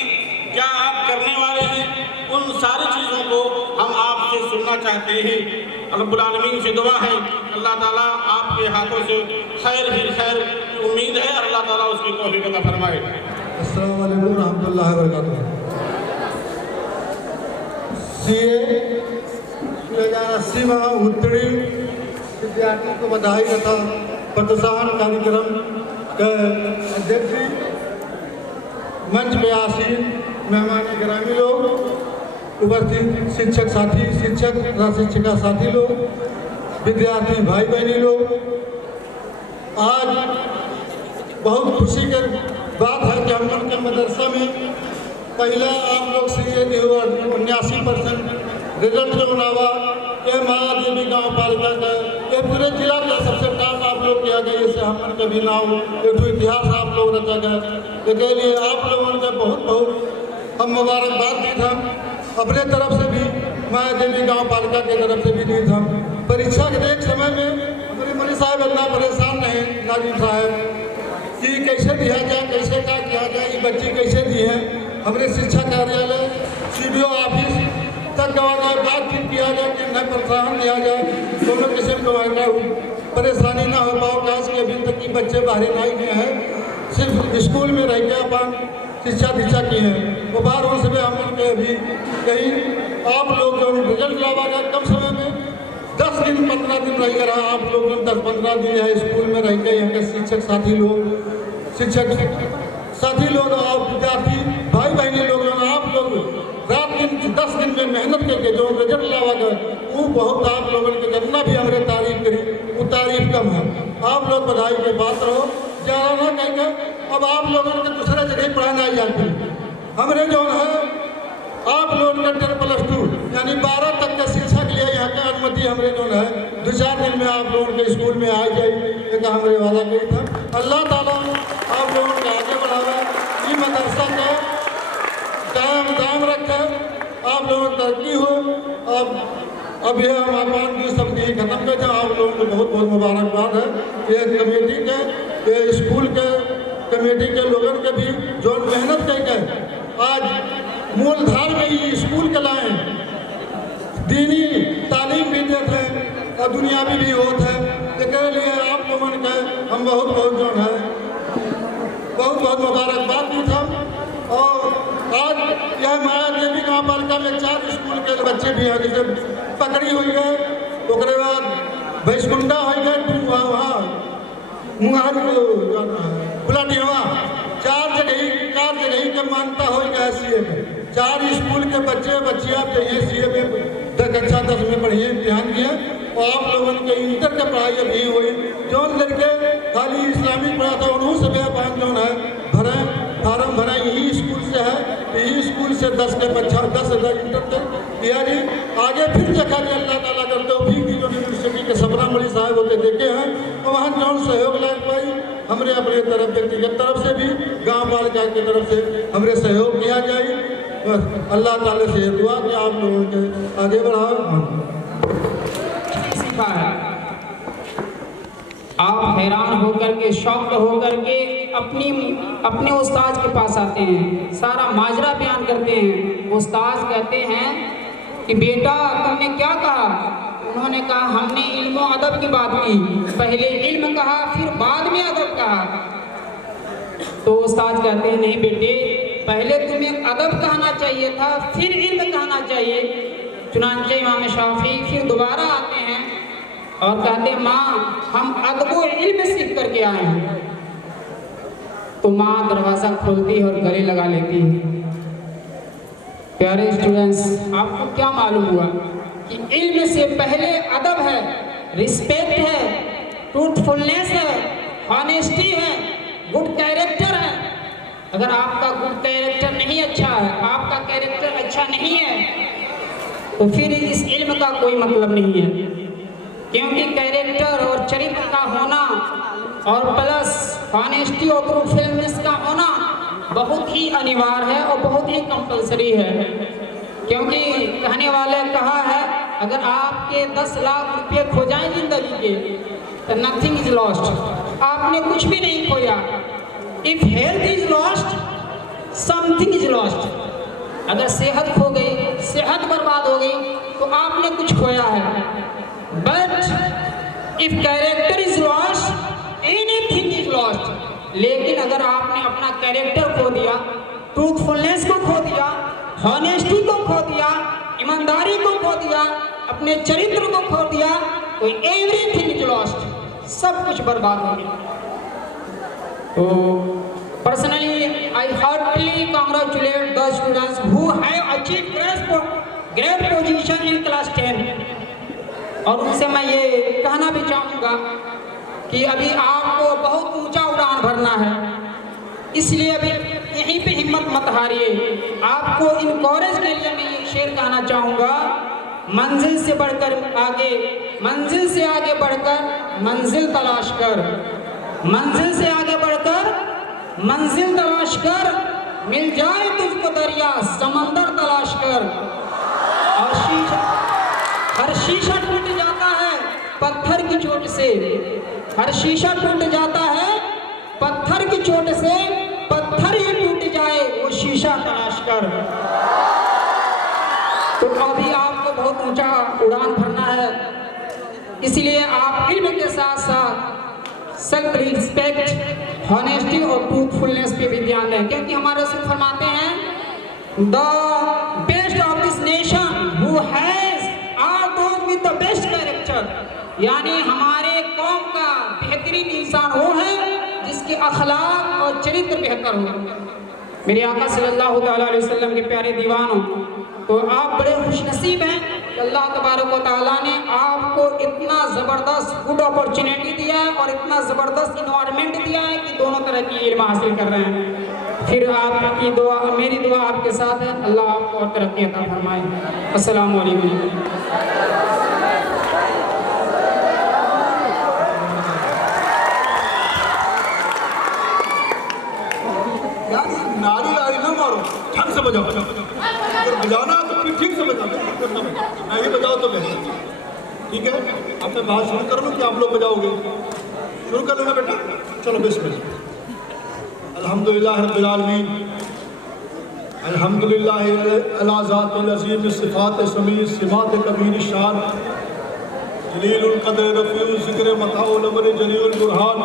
क्या आप करने वाले हैं, उन सारी चीज़ों को हम आपसे सुनना चाहते हैं। रब्बुल आलमीन से दुआ है अल्लाह ताला आपके हाथों से खैर ही खैर की उम्मीद है, अल्लाह ताला उसकी तौफीक अता फरमाए। अस्सलाम वालेकुम रहमतुल्लाहि व बरकातुहू। CA 2080 उत्तीर्ण विद्यार्थियों को बधाई तथा प्रोत्साहन कार्यक्रम के अध्यक्ष, मंच पे आसीन मेहमान गिरामी लोग, उपस्थित शिक्षक साथी, शिक्षक तथा शिक्षिका साथी लोग, विद्यार्थी भाई बहनी लोग, आज बहुत खुशी की बात है कि हम लोग के मदरसा में पहला आप लोग CA 79% रिजल्ट जो बनावा ये माया देवी गाँव पालिका का ये पूरे जिला का सबसे टॉप आप लोग किया गया। इससे हम कभी नाम एक इतिहास आप लोग रचा गया, इसके लिए आप लोगों ने बहुत बहुत हम मुबारकबाद दी था। अपने तरफ से भी माया देवी गाँव पालिका की तरफ से भी दी था। परीक्षा के एक समय में हमारे मौलवी साहब इतना परेशान रहे नाजिम साहब कि कैसे दिया जाए, कैसे क्या किया जाए, ये बच्चे कैसे दी हैं। हमारे शिक्षा कार्यालय CDO ऑफिस तक गवा जाए, बातचीत किया जाए कि न प्रोत्साहन दिया जाए, दोनों किस्म को परेशानी ना हो पाओ। आज के अभी तक की बच्चे बाहर नहीं गए हैं, सिर्फ स्कूल में रह के अपन शिक्षा दीक्षा की है। वो बाहर हो से हम लोग अभी कहीं आप लोग जो रिजल्ट लावा जाए कम समय में 10 दिन 15 दिन रह कर आप लोग 10-15 दिन है स्कूल में रह के यहाँ के शिक्षक साथी लोग और विद्यार्थी भाई बहनी लोग आप लोग रात दिन 10 दिन में मेहनत करके जो रिजल्ट लावा गया वो बहुत आप लोगों के जितना भी हमारे तारीफ करी वो तारीफ कम है। आप लोग बधाई के पात्र हो। ज़्यादा ना कहेंगे अब आप लोगों के दूसरे जगह पढ़ाना ही जाते हमरे जो है आप लोग का 10+2 यानी 12 तक के शिक्षा के लिए यहाँ का अनुमति हमारे जो है 2-4 दिन में आप लोगों के स्कूल में आ जाए, एक हमारे वादा कही था। अल्लाह ताला आप लोगों को आगे बढ़ावे, ये मदरसा का दायम रखे, आप लोगों की तरक्की हो। अब यह हम आपान की सब यही खत्म कर जाए। आप लोगों को बहुत बहुत मुबारकबाद है। ये कमेटी के, ये स्कूल के कमेटी के लोगों के भी जो मेहनत करके आज मूलधार में ही स्कूल के लाए दीनी तालीम भी देते हैं और दुनियावी भी होता है। इसके लिए आप लोगों के हम बहुत बहुत जो है बहुत बहुत मुबारकबाद दी था। और आज यह माया देवी गाँव पालिका में 4 स्कूल के बच्चे भी हैं, जैसे पकड़ी हुई है, उसके बाद भैंसकुंडा हो गए, वहाँ मुंगारी बुलाटिया 4 जगह के मानता हो गया CA में। 4 स्कूल के बच्चियाँ चाहिए CA में कक्षा 10 में पढ़िए, इम्तिहान किए और आप लोगों के इंटर के पढ़ाई अभी हुई। जो लड़के खाली इस्लामिक पढ़ा था उन्होंने से व्यापार जो है भरें, फार्म भरा यही स्कूल से है, यही स्कूल से 10 के बच्चा 10,000 इंटर तक किया जी। आगे फिर देखा जी अल्लाह ताला कर तौफीक की जो यूनिवर्सिटी के सबरा मौलवी साहब होते देखे हैं और वहाँ जो सहयोग लग पाई हमरे अपने तरफ व्यक्तिगत तरफ से भी गाँव पालिका की तरफ से हमरे सहयोग किया जाए। बस अल्लाह ताला से दुआ कि आप लोगों के आगे बढ़ाओ। आप हैरान होकर के शॉक्ड होकर के अपने उस्ताद के पास आते हैं, सारा माजरा बयान करते हैं। उस्ताद कहते हैं कि बेटा तुमने क्या कहा? उन्होंने कहा हमने इल्म और अदब की बात की, पहले इल्म कहा फिर बाद में अदब कहा। तो उस्ताद कहते हैं नहीं बेटे, पहले तुम्हें अदब कहना चाहिए था फिर इल्म कहना चाहिए। चुनांचे इमाम शाफी फिर दोबारा आते हैं और कहते हैं माँ हम अदबो इल्म सीख करके आए हैं। तो माँ दरवाज़ा खोलती है और गले लगा लेती है। प्यारे स्टूडेंट्स, आपको क्या मालूम हुआ कि इल्म से पहले अदब है, रिस्पेक्ट है, ट्रूथफुलनेस है, हॉनेस्टी है, गुड कैरेक्टर है। अगर आपका गुड कैरेक्टर नहीं अच्छा है, आपका कैरेक्टर अच्छा नहीं है, तो फिर इस इल्म का कोई मतलब नहीं है। क्योंकि कैरेक्टर और चरित्र का होना और प्लस हॉनेस्टी और ट्रूथफुलनेस का होना बहुत ही अनिवार्य है और बहुत ही कंपलसरी है। क्योंकि कहने वाले कहा है, अगर आपके 10 लाख रुपये खो जाएं जिंदगी के तो नथिंग इज लॉस्ट, आपने कुछ भी नहीं खोया। If health is lost, something is lost. अगर सेहत खो गई, सेहत बर्बाद हो गई, तो आपने कुछ खोया है। But if character is lost, anything is lost. लेकिन अगर आपने अपना कैरेक्टर खो दिया, ट्रूथफुलनेस को खो दिया, हॉनेस्टी को खो दिया, ईमानदारी को खो दिया, अपने चरित्र को खो दिया, तो एवरीथिंग इज लॉस्ट, सब कुछ बर्बाद हो गया। तो personally I heartily congratulate the students who have achieved great position in class 10। और उनसे मैं ये कहना भी चाहूँगा कि अभी आपको बहुत ऊंचा उड़ान भरना है, इसलिए अभी यहीं पे हिम्मत मत हारिए। आपको इनकरेज के लिए मैं ये शेर कहना चाहूँगा, मंजिल से बढ़कर आगे, मंजिल से आगे बढ़कर मंजिल तलाश कर, मंजिल से आगे बढ़कर मंजिल तलाश कर, मिल जाए तुझको दरिया समंदर तलाश कर। और हर शीशा टूट जाता है पत्थर की चोट से, हर शीशा टूट जाता है पत्थर की चोट से, पत्थर ही टूट जाए वो शीशा तलाश कर। तो अभी आपको बहुत ऊंचा उड़ान भरना है, इसलिए आप इल्म के साथ साथ सेल्फ रिस्पेक्ट, हॉनेस्टी और ट्रूथफुलनेस पे भी ध्यान दें। क्योंकि हमारे रसूल फरमाते हैं, the best of this nation who has are those with the best character. यानी हमारे कौम का बेहतरीन इंसान वो है जिसके अखलाक और चरित्र बेहतर हो। मेरे आका सल्लल्लाहु अलैहि वसल्लम के प्यारे दीवानों, तो आप बड़े खुशनसीब हैं कि अल्लाह तबारक व तआला ने आपको इतना ज़बरदस्त गुड अपॉर्चुनिटी दिया है और इतना ज़बरदस्त इन्वायरमेंट दिया है कि दोनों तरह की इल्म हासिल कर रहे हैं। फिर आपकी दुआ, मेरी दुआ आपके साथ है, अल्लाह आपको और तरक्की अता फरमाए। अस्सलाम वालेकुम। नारी नारी ना मारो, ढंग से बजाओ। अगर बजाना तो फिर ठीक से बजाओ, नहीं बजाओ तो बेहतर। ठीक है, अब मैं बात शुरू कर लूँ कि आप लोग बजाओगे? शुरू कर लेना बेटा, चलो बिस्मिल्लाह। अल्हम्दुलिल्लाह रब्बिल आलमीन, अल्हम्दुलिल्लाह अला ज़ातिल अज़ीम सिफ़ात समी सिमात कबीर शान जलीलुल क़द्र रफ़ीउल ज़िक्र मताउल अमर जलीलुल बुरहान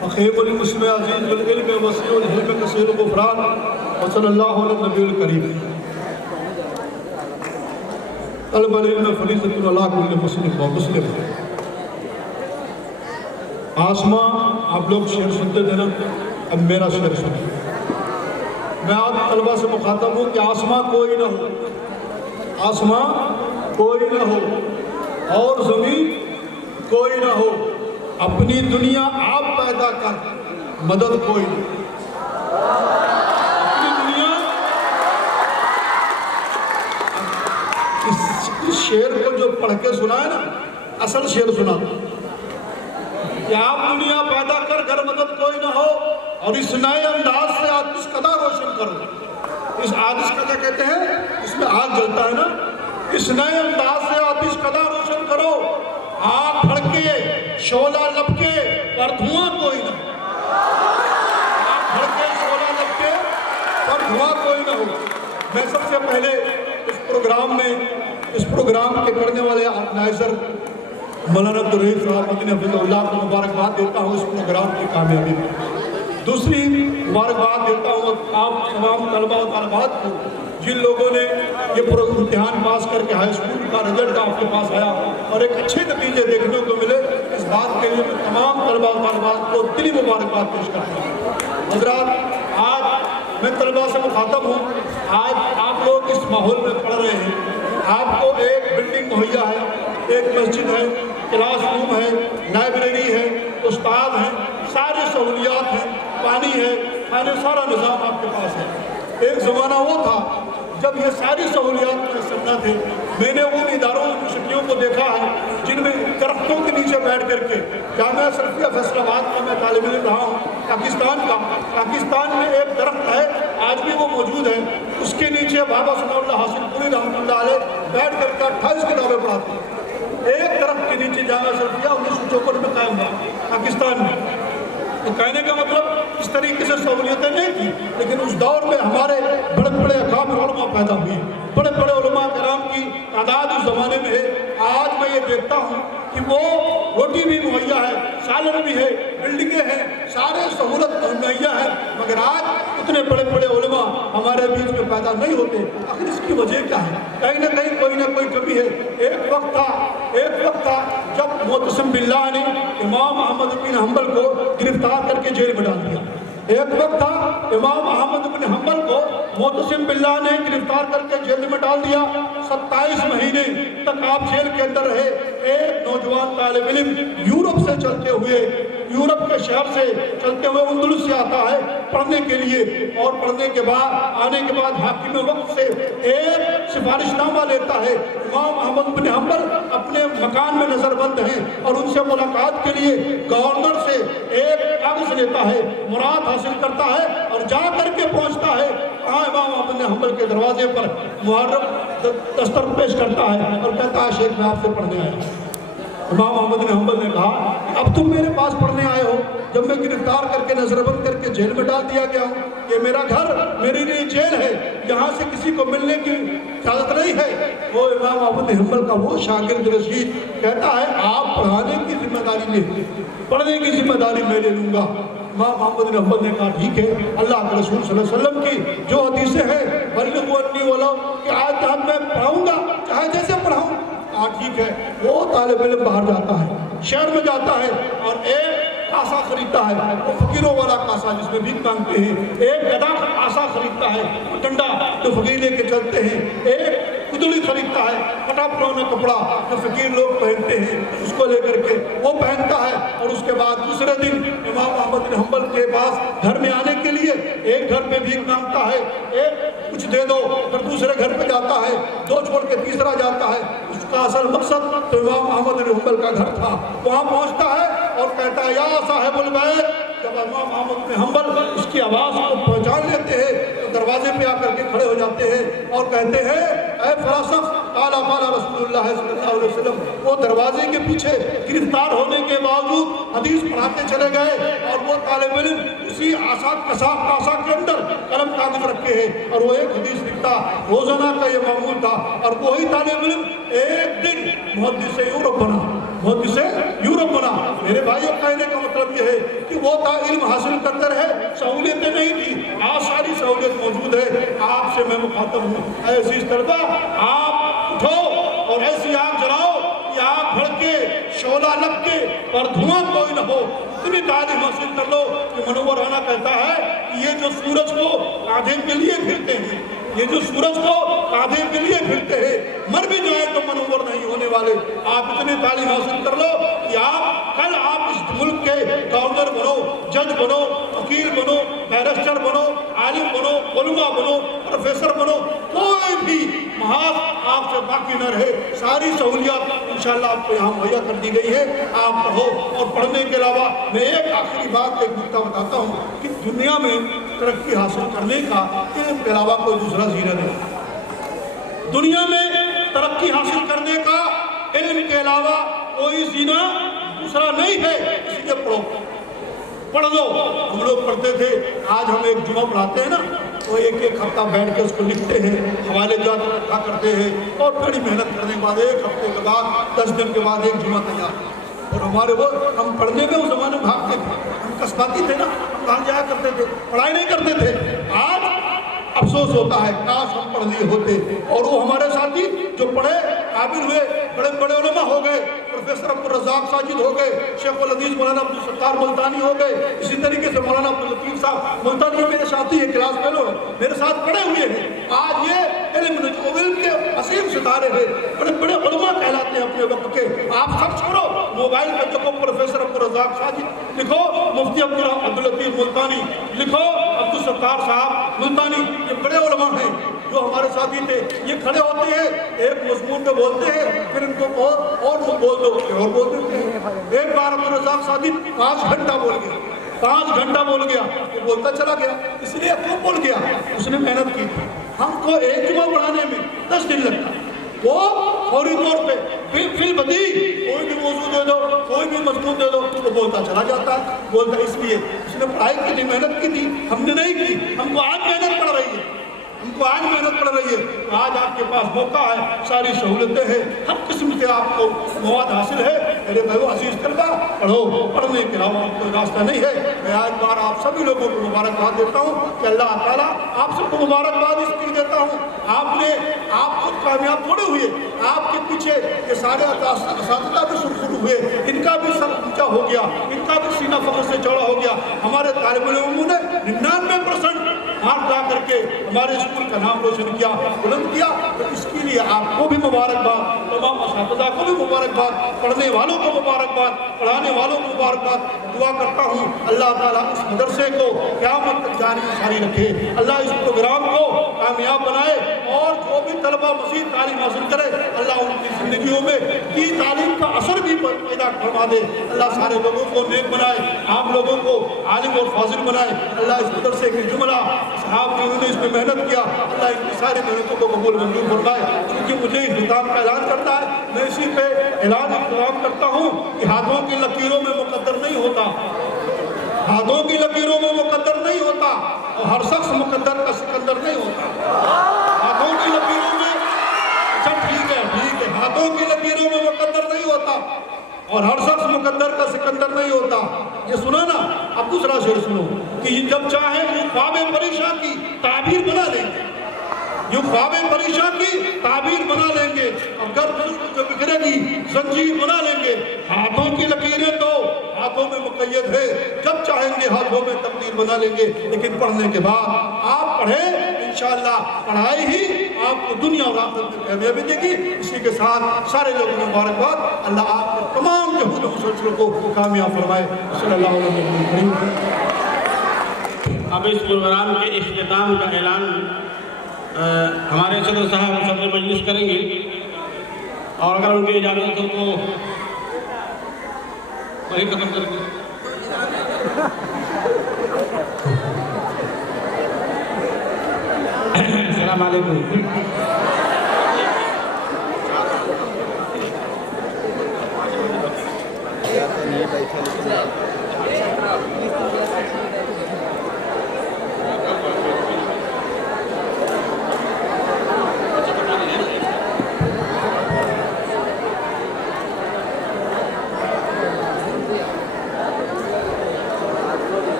फ़ख़ीमुल मुस्लिम अज़ीज़ुल इल्म वसीउल हिल्म कसीरुल ग़ुफ़रान व सल्लल्लाहु अलैहि नबील करीम। तलबुल इल्म फ़रीज़तुन अला कुल्लि मुस्लिम व मुस्लिम। आसमां, आप लोग शेर सुनते थे ना, अब मेरा शेर सुनिए। मैं आप तलबा से मुखातब हूँ कि आसमां कोई ना हो, आसमां कोई ना हो और ज़मीन कोई ना हो, अपनी दुनिया आप पैदा कर, मदद कोई नहीं। अपनी दुनिया, इस शेर को जो पढ़ के सुना है ना, असल शेर सुना कि आप दुनिया पैदा कर, घर मदद कोई ना हो, और इस नए अंदाज से आतिश कदा रोशन करो। इस आतिश कदा कहते हैं, इसमें आग जलता है ना, इस नए अंदाज से आतिश कदा रोशन करो, आग भड़के, शोला लपके पर धुआं कोई ना, आग भड़के, शोला लपके पर धुआं कोई ना हो। मैं सबसे पहले इस प्रोग्राम के करने वाले ऑर्गेनाइजर मौलाना अब्दुल रहीम साहब मदनी हफिज़हुल्लाह को मुबारकबाद देता हूँ इस प्रोग्राम की कामयाबी में। दूसरी मुबारकबाद देता हूँ आप तमाम तलबा और तलबात को जिन लोगों ने ये इम्तिहान पास करके हाई स्कूल का रिजल्ट आपके पास आया और एक अच्छे नतीजे देखने को मिले, इस बात के लिए मैं तमाम तलबा और तलबात को दिली मुबारकबाद पेश करता हूँ। हज़रात, आज मैं तलबा से मुखातब हूँ। आज आप लोग इस माहौल में पढ़ रहे हैं, आपको एक बिल्डिंग मुहैया है, एक मस्जिद है, क्लासरूम है, लाइब्रेरी है, उस्ताद हैं, सारे सहूलियात हैं, पानी है, खाने, सारा निज़ाम आपके पास है। एक ज़माना वो था जब ये सारी सहूलियात मैसर न थे। मैंने उन इदारों यूनिवर्सिटियों को देखा है जिनमें दरख्तों के नीचे बैठ करके, जामिया अशरफिया फैसलाबाद का मैं तालिब इल्म रहा हूँ, पाकिस्तान में एक दरख्त है, आज भी वो मौजूद है, उसके नीचे बाबा सनाउल्लाह हासिलपुरी रहमतुल्लाह अलैह बैठ करके 28 किताबें पढ़ाते हैं। एक दरख्त के नीचे जामिया अशरफिया 1954 में कायम हुआ पाकिस्तान में। तो कहने का मतलब इस तरीके से सहूलियतें नहीं थी, लेकिन उस दौर में हमारे बड़े बड़े अकाम उलमा पैदा हुए, बड़े बड़े उलमा कराम की तादाद उस ज़माने में है। आज मैं ये देखता हूँ कि वो रोटी भी मुहैया है, सालन भी है, बिल्डिंगें हैं, सारे सहूलत मुहैया है, मगर आज उतने बड़े बड़े उलमा हमारे बीच में पैदा नहीं होते। आखिर इसकी वजह क्या है? कहीं ना कोई कमी है। एक वक्त था जब मुअतसिम बिल्लाह ने इमाम अहमद बिन हम्बल को गिरफ्तार करके जेल में डाल दिया। एक वक्त था इमाम अहमद बिन हम्बल को मुअतसिम बिल्लाह ने गिरफ्तार करके जेल में डाल दिया। 27 महीने तक आप जेल के अंदर रहे। एक नौजवान तालिब इल्म यूरोप से चलते हुए, यूरोप के शहर से चलते हुए अंदलुस से आता है पढ़ने के लिए, और पढ़ने के बाद आने के बाद हाकिम वक्त से एक सिफारिशनामा लेता है। इमाम अहमद बिन हम्बल अपने मकान में नजरबंद हैं और उनसे मुलाकात के लिए गवर्नर से एक कागज लेता है, मुराद हासिल करता है और जा करके पहुंचता है इमाम अहमद बिन हम्बल के दरवाजे पर, मुहर्रम दस्तक पेश करता है और कहता है, शेख मैं आपसे पढ़ने आया हूँ। इमाम अहमद बिन हम्बल ने कहा, अब तुम मेरे पास पढ़ने आए हो जब मैं गिरफ्तार करके नजरबंद करके जेल में डाल दिया गया हूँ? ये मेरा घर, मेरे लिए जेल है, यहाँ से किसी को मिलने की इजाजत नहीं है। वो इमाम अहमद बिन हम्बल का वो शागिर्द रशीद कहता है, आप पढ़ाने की जिम्मेदारी लेते, पढ़ने की जिम्मेदारी मैं ले लूँगा। इमाम अहमद बिन हम्बल ने कहा, ठीक है, अल्लाह के रसूल सल्लल्लाहु अलैहि वसल्लम की जो हदीसें हैं, बल्लिगू वालों कि आज तक मैं पढ़ाऊँगा, चाहे जैसे पढ़ाऊँ। ठीक है। वो तालिब इल्म बाहर जाता है, शहर में जाता है और एक कासा खरीदता है, वो फकीरों वाला कासा जिसमें भीख मांगते हैं। एक गधा कासा खरीदता है, वो डंडा जो फकीर लेके चलते हैं। एक कुदली खरीदता है, फटा पुराना कपड़ा जो फकीर लोग पहनते हैं, उसको लेकर के वो पहनता है। और उसके बाद दूसरे दिन इमाम अहमद बिन हम्बल के पास घर में आने के लिए एक घर पे भीख मांगता है, एक कुछ दे दो, फिर दूसरे घर पे जाता है, दो छोड़ के तीसरा जाता है। उसका असल मकसद तो इमाम अहमद बिन हम्बल का घर था। वहाँ पहुँचता है और कहता है, या साहिबुल बैत। जब इमाम अहमद बिन हम्बल उसकी आवाज़ को पहचान लेते हैं तो दरवाजे पे आकर के खड़े हो जाते हैं और कहते हैं, ऐ फरासख काला काला रसूलुल्लाह सल्लल्लाहु अलैहि वसल्लम। वो दरवाजे के पीछे गिरफ्तार होने के बावजूद हदीस पढ़ाते चले गए और वो तालिब इल्म उसी कासा के अंदर कलम कागज रखे हैं और वो एक हदीस लिखता। रोजाना का ये मामूल था। और वही तालिब इल्म एक दिन मुहद्दिस यूरोप बना। मेरे भाइयों, कहने का मतलब ये है कि वो इल्म हासिल करते रहे, सहूलियतें नहीं थी, आज सारी सहूलियत मौजूद है। आपसे मैं मुखातब हूँ, ऐसी तलबा आप उठो और ऐसी आग जलाओ कि आग भड़के, शोला लपके और धुआं कोई न हो। इतनी तालीम हासिल कर लो कि मनोवर राना कहता है कि ये जो सूरज को कांधे के लिए फिरते हैं, ये जो सूरज को कांधे के लिए फिरते हैं, मर भी जाए तो मनोवर नहीं होने वाले। आप इतनी तालीम हासिल कर लो कि कल आप इस मुल्क के गवर्नर बनो, जज बनो, वकील बनो, बैरिस्टर बनो, आलिम बनो, उलमा बनो, प्रोफेसर बनो, कोई भी महाज आपसे बाकी न रहे। सारी सहूलियत इंशाअल्लाह आपको यहाँ मुहैया कर दी गई है। आप पढ़ो। और पढ़ने के अलावा मैं एक आखिरी बात, एक नुकता बताता हूँ कि दुनिया में तरक्की हासिल करने का इल्म के अलावा कोई दूसरा जीना नहीं। दुनिया में तरक्की हासिल करने का इल्म के अलावा कोई जीना दूसरा नहीं है। इसलिए पढ़ लो। हम लोग पढ़ते थे, आज हम एक जुमा पढ़ाते हैं ना, तो एक हफ्ता बैठ के उसको लिखते हैं, हवाले जात इकट्ठा करते हैं और बड़ी मेहनत करने के बाद एक हफ्ते के बाद 10 दिन के बाद एक जुमा तैयार। और हमारे वो हम पढ़ने में उस जमाने में भागते थे, हम कस्बाती थे ना, हम कहाँ जाया करते थे, पढ़ाई नहीं करते थे। आज अफसोस होता है काश हम पढ़ लिए होते और वो हमारे साथी जो पढ़े काबिल हुए, बड़े बड़े उलमा हो गए, प्रोफेसर अब्दुल रज़ाक साजिद हो गए, शेख उल हदीस मौलाना अब्दुल सत्तार मुल्तानी हो गए, इसी तरीके से मौलाना अब्दुल लतीफ़ साहब मुल्तानी मेरे साथी है, क्लास फेलो है, मेरे साथ पढ़े हुए हैं। आज ये इल्म के असीम सितारे हैं, बड़े बड़े उलमा कहलाते हैं अपने वक्त के। आप सर्च करो मोबाइल पर, देखो प्रोफेसर अब्दुल रज़ाक साजिद लिखो, मुफ्ती अब्दुल लतीफ़ मुल्तानी लिखो, अब्दुल सत्तार साहब मुल्तानी, ये बड़े उलमा हैं जो हमारे साथी थे। ये खड़े होते हैं, एक मज़मून में बोलते हैं, फिर इनको और बोल दो और बोल देते हैं। एक बार अब्दुल रज़ाक साजिद 5 घंटा बोल गया, 5 घंटा बोल गया, वो बोलता चला गया। इसलिए क्यों बोल गया? उसने मेहनत की। हमको एक जुमा पढ़ाने में 10 दिन लगता, वो फौरी तौर पे फिर बदी कोई भी मौजूद दे दो, कोई भी मजमून दे दो, तो बोलता चला जाता है। बोलता इसलिए उसने पढ़ाई की थी, मेहनत की थी, हमने नहीं की। हमको आज मेहनत पड़ रही है, हमको आज मेहनत पड़ रही है। आज आपके पास मौका है, सारी सहूलतें हैं, हर किस्म से आपको मवाद हासिल है। मेरे भाई अजीज तलबा, पढ़ो, पढ़ने के अलावा कोई रास्ता नहीं है। मैं आज बार आप सभी लोगों को मुबारकबाद देता हूँ कि अल्लाह ताला आप सबको मुबारकबाद इसलिए देता हूँ, आप खुद कामयाब थोड़े हुए, आपके पीछे ये सारे असातिज़ा भी सुरखुर हुए, इनका भी सर ऊंचा हो गया, इनका भी सीना फख्र से चौड़ा हो गया। हमारे तालिब इल्मों ने 99% हाथ ला करके हमारे स्कूल का नाम रोशन किया, बुलंद किया। तो इसके लिए आपको भी मुबारकबाद, तमाम असातिज़ा को भी मुबारकबाद, पढ़ने वालों को मुबारकबाद, पढ़ाने वालों को मुबारकबाद। दुआ करता हूँ अल्लाह ताला इस मदरसे को क़यामत तक जारी सारी रखे, अल्लाह इस प्रोग्राम को कामयाब बनाए और जो भी तलबा मज़ीद तालीम हासिल करे, अल्लाह उनकी ज़िंदगियों में की तालीम का असर भी पैदा करवा दे। अल्लाह सारे लोगों को नेक बनाए, आप लोगों को आलिम और फाजिल बनाए। अल्लाह इस मदरसे की जुमला साहब जिन्होंने इसमें मेहनत किया, अल्लाह इनकी सारी मेहनतों को कबूल मंजूर फरमाए। क्योंकि मुझे इख्तिताम का ऐलान करना है, मैं इसी पे ऐलान इख्तिताम करता हूँ कि हाथों की लकीरों में मुकद्दर नहीं होता, हाथों की लकीरों में मुकद्दर नहीं होता और हर शख्स मुकद्दर का सिकंदर नहीं होता। हाथों की लकीरों में, अच्छा ठीक है, हाथों की लकीरों में मुकद्दर नहीं होता और हर शख्स मुकद्दर का सिकंदर नहीं होता। ये सुना ना? अब दूसरा शेर सुनो कि जब चाहे जो ख्वाबे परेशान की ताबीर बना लेंगे, जो ख्वाबे परेशान की ताबीर बना लेंगे, अगर जो बिखरेगी जंजीर बना लेंगे। हाथों की लकीरें तो हाथों में मुक़य्यद है, जब चाहेंगे हाथों में तकदीर बना लेंगे। लेकिन पढ़ने के बाद आप पढ़ें, इंशाअल्लाह पढ़ाई ही आपको दुनिया और आखिरत में कामयाबी देगी। इसी के साथ सारे लोगों को मुबारकबाद। अल्लाह आपके तमाम जहूद और मुसलसलों को कामयाब फरमाए। सल्लल्लाहु अलैहि वसल्लम। अब इस प्रोग्राम के इख्तिताम का ऐलान हमारे सदर साहब सदर मजलिस करेंगे और अगर उनकी इजाज़त हो तो वही खत्म करेंगे। अस्सलाम वालेकुम।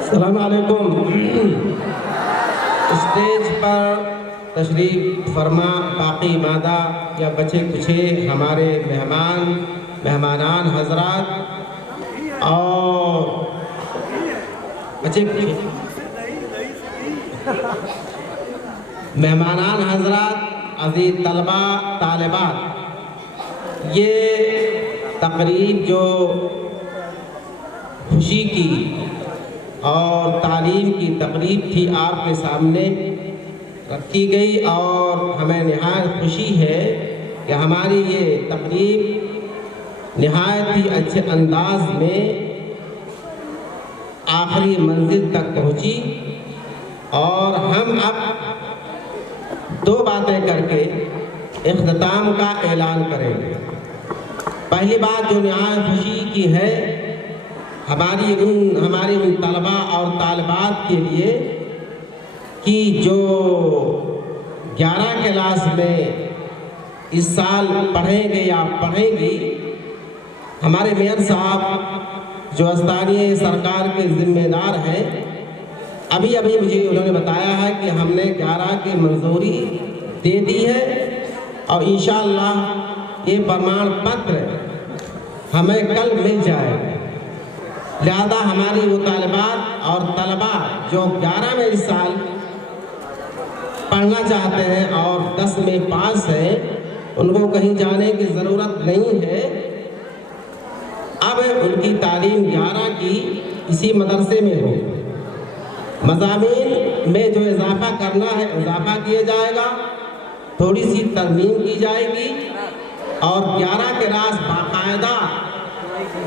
अस्सलाम वालेकुम। स्टेज पर तशरीफ़ फरमा बाकी मादा या बचे कुछे हमारे मेहमानान हजरात और बचे कुछे मेहमानान हजरात, अज़ीज़ तलबा तालिबात, ये तकरीब जो खुशी की और तालीम की तकरीब थी आपके सामने, रखी गई और हमें निहायत खुशी है कि हमारी ये तकरीब निहायत ही अच्छे अंदाज में आखिरी मंजिल तक पहुंची और हम अब दो बातें करके इख्तिताम का ऐलान करेंगे। पहली बात जो निहायत खुशी की है हमारे उन तलबा और तालिबात के लिए कि जो 11 क्लास में इस साल पढ़ेंगे या पढ़ेंगी, हमारे मेयर साहब जो स्थानीय सरकार के जिम्मेदार हैं, अभी मुझे उन्होंने बताया है कि हमने 11 की मंजूरी दे दी है और इंशाअल्लाह ये प्रमाण पत्र हमें कल मिल जाएगा। लिहाजा हमारी वो तालिबात और तलबा जो 11 में इस साल पढ़ना चाहते हैं और 10 में पास हैं, उनको कहीं जाने की ज़रूरत नहीं है। अब उनकी तालीम 11 की इसी मदरसे में हो। मज़ामीन में जो इजाफ़ा करना है इजाफ़ा किया जाएगा, थोड़ी सी तरमीम की जाएगी और 11 क्लास बाकायदा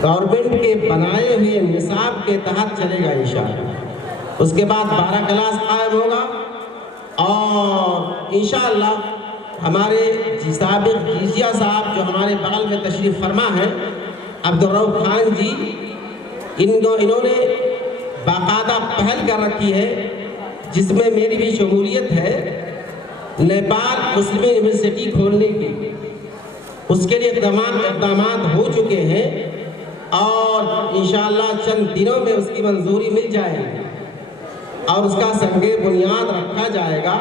गवर्नमेंट के बनाए हुए निसाब के तहत चलेगा इंशाअल्लाह। उसके बाद 12 क्लास कायम होगा और इंशाअल्लाह हमारे साबिक़ जीजिया साहब जो हमारे बगल में तशरीफ़ फरमा है अब्दुर्रऊफ़ खान जी, इन्होंने बाकायदा पहल कर रखी है जिसमें मेरी भी शमूलियत है, नेपाल मुस्लिम यूनिवर्सिटी खोलने की। उसके लिए इक़दाम हो चुके हैं और इंशाअल्लाह चंद दिनों में उसकी मंजूरी मिल जाएगी और उसका संगे बुनियाद रखा जाएगा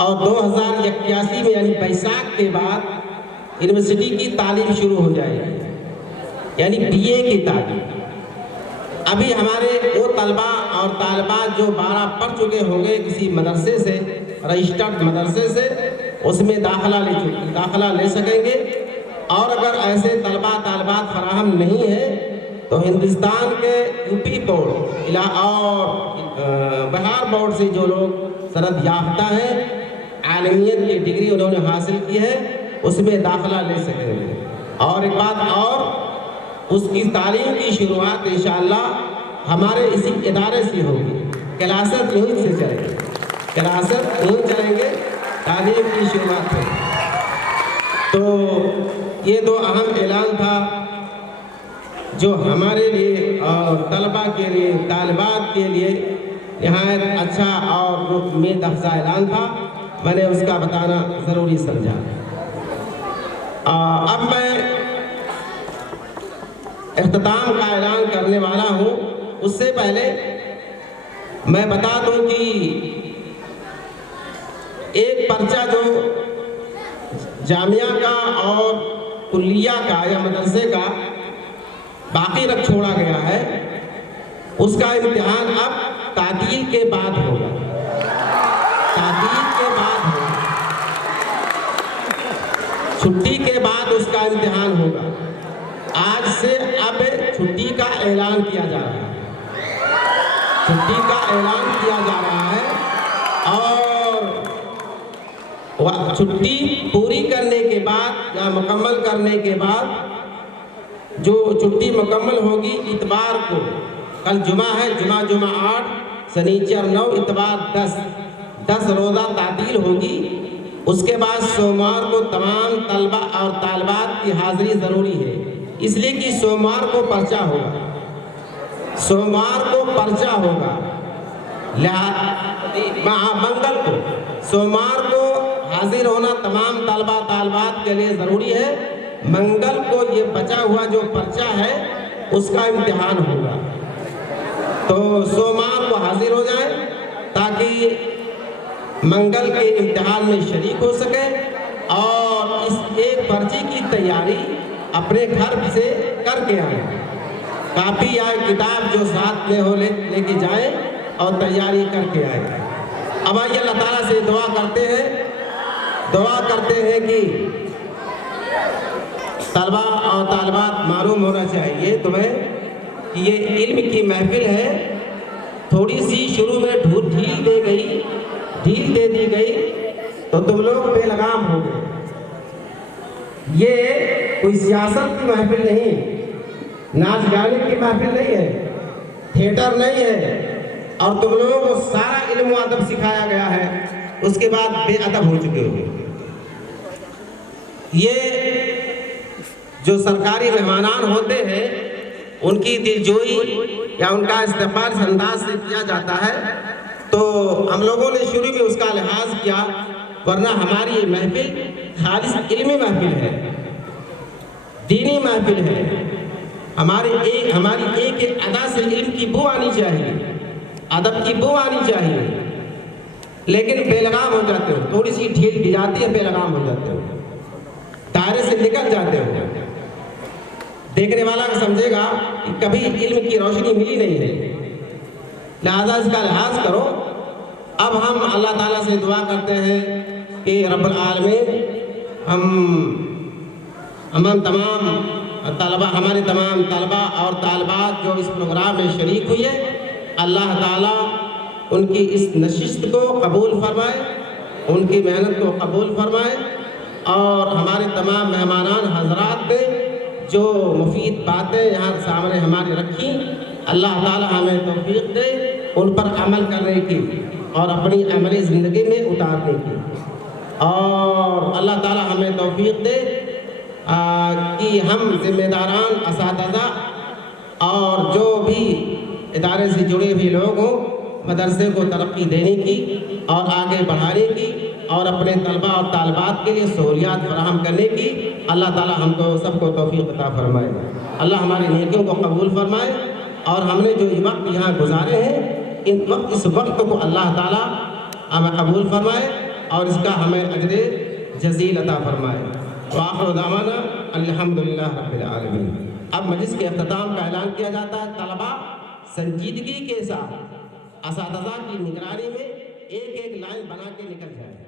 और 2081 में यानी बैसाख के बाद यूनिवर्सिटी की तालीम शुरू हो जाएगी, यानी BA की तालीम। अभी हमारे वो तलबा और तालिबात जो 12 पढ़ चुके होंगे किसी मदरसे से, रजिस्टर्ड मदरसे से, उसमें दाखिला ले सकेंगे और अगर ऐसे तलबा तालिबात फराहम नहीं है तो हिंदुस्तान के यूपी बोर्ड और बिहार बोर्ड से जो लोग सनद याफ्ता हैं, आलमियत की डिग्री उन्होंने हासिल की है, उसमें दाखिला ले सकेंगे। और एक बात और, उसकी तालीम की शुरुआत इंशाअल्लाह हमारे इसी इदारे से होगी। क्लासेस यहीं से चलेंगे, क्लासेस यहीं चलेंगे, तालीम की शुरुआत होगी। तो ये दो अहम ऐलान था जो हमारे लिए और तलबा के लिए, तालिबात के लिए निहायत अच्छा और उम्मीद अफजा ऐलान था। मैंने उसका बताना ज़रूरी समझा। अब मैं इख्तिताम का ऐलान करने वाला हूँ। उससे पहले मैं बता दूँ कि एक पर्चा जो जामिया का और कुल्लिया का या मदरसे का बाकी रख छोड़ा गया है, उसका इम्तिहान अब तातील के बाद होगा। तातील के बाद होगा, छुट्टी के बाद उसका इम्तिहान होगा। आज से अब छुट्टी का ऐलान किया जा रहा है, छुट्टी का ऐलान किया जा रहा है और छुट्टी पूरी करने के बाद या मुकम्मल करने के बाद जो छुट्टी मुकम्मल होगी इतवार को, कल जुमा है, जुमा 8, शनिचर 9, इतवार 10 रोज़ा तातील होगी। उसके बाद सोमवार को तमाम तलबा और तालिबात की हाज़िरी ज़रूरी है, इसलिए कि सोमवार को पर्चा होगा, सोमवार को पर्चा होगा। मंगल को, सोमवार को हाजिर होना तमाम तलबा तालिबात के लिए ज़रूरी है। मंगल को ये बचा हुआ जो पर्चा है उसका इम्तिहान होगा, तो सोमवार को हाजिर हो जाए ताकि मंगल के इम्तिहान में शरीक हो सके और इस एक पर्ची की तैयारी अपने घर से करके आए। कापी या किताब जो साथ में हो लेके जाएं और तैयारी करके आए। अब आइए अल्लाह ताला से दुआ करते हैं कि तलबा और तालिबात मालूम होना चाहिए तुम्हें कि ये इल्म की महफिल है। थोड़ी सी शुरू में ढील दे गई ढील दे दी गई तो तुम लोग बेलगाम हो गए। ये कोई सियासत की महफिल नहीं, नाच गाने की महफिल नहीं है, थिएटर नहीं है, और तुम लोगों को सारा इल्म व अदब सिखाया गया है, उसके बाद बेअदब हो चुके हो। ये जो सरकारी मेहमानान होते हैं उनकी दिलजोई या उनका इस्तेमाल इस अंदाज से किया जाता है, तो हम लोगों ने शुरू में उसका लिहाज किया, वरना हमारी ये महफिल खालिस इल्मी महफिल है, दीनी महफिल है। हमारी एक एक अदा से इल्म की बू आनी चाहिए, अदब की बू आनी चाहिए, लेकिन बेलगाम हो जाते हो, थोड़ी सी ढील दी जाती है, बेलगाम हो जाते हो, दायरे से निकल जाते हो। देखने वाला समझेगा कि कभी इल्म की रोशनी मिली नहीं है, लिहाजा इसका लिहाज करो। अब हम अल्लाह ताला से दुआ करते हैं कि रब्बुल आलमीन हम तमाम तलबा, हमारे तमाम तलबा और तालबात जो इस प्रोग्राम में शरीक हुई है, अल्लाह ताला उनकी इस नशिस्त को कबूल फरमाए, उनकी मेहनत को कबूल फरमाए, और हमारे तमाम मेहमानान हजरात ने जो मुफीद बातें यहाँ सामने हमारी रखी, अल्लाह ताला हमें तौफीक दे उन पर अमल करने की और अपनी अमली ज़िंदगी में उतारने की, और अल्लाह ताला हमें तौफीक दे कि हम ज़िम्मेदारान असातिज़ा और जो भी इदारे से जुड़े हुए लोग हों, मदरसे को तरक्की देने की और आगे बढ़ाने की और अपने तलबा और तालबात के लिए सहूलियात फराहम करने की अल्लाह ताला हमको सबको तौफीक अता फरमाए। अल्लाह हमारी नेकियों को कबूल फरमाए, और हमने जो ये वक्त यहाँ गुजारे हैं इस वक्त को अल्लाह ताला हमें कबूल फरमाए और इसका हमें अजर जज़ील अता फरमाए। वाखिर दावाना अल्हम्दुलिल्लाह रब्बिल आलमीन। अब मजलिस के अख्ताम का ऐलान किया जाता है। तलबा संजीदगी के साथ असातिज़ा की निगरानी में एक एक लाइन बना के निकल जाए।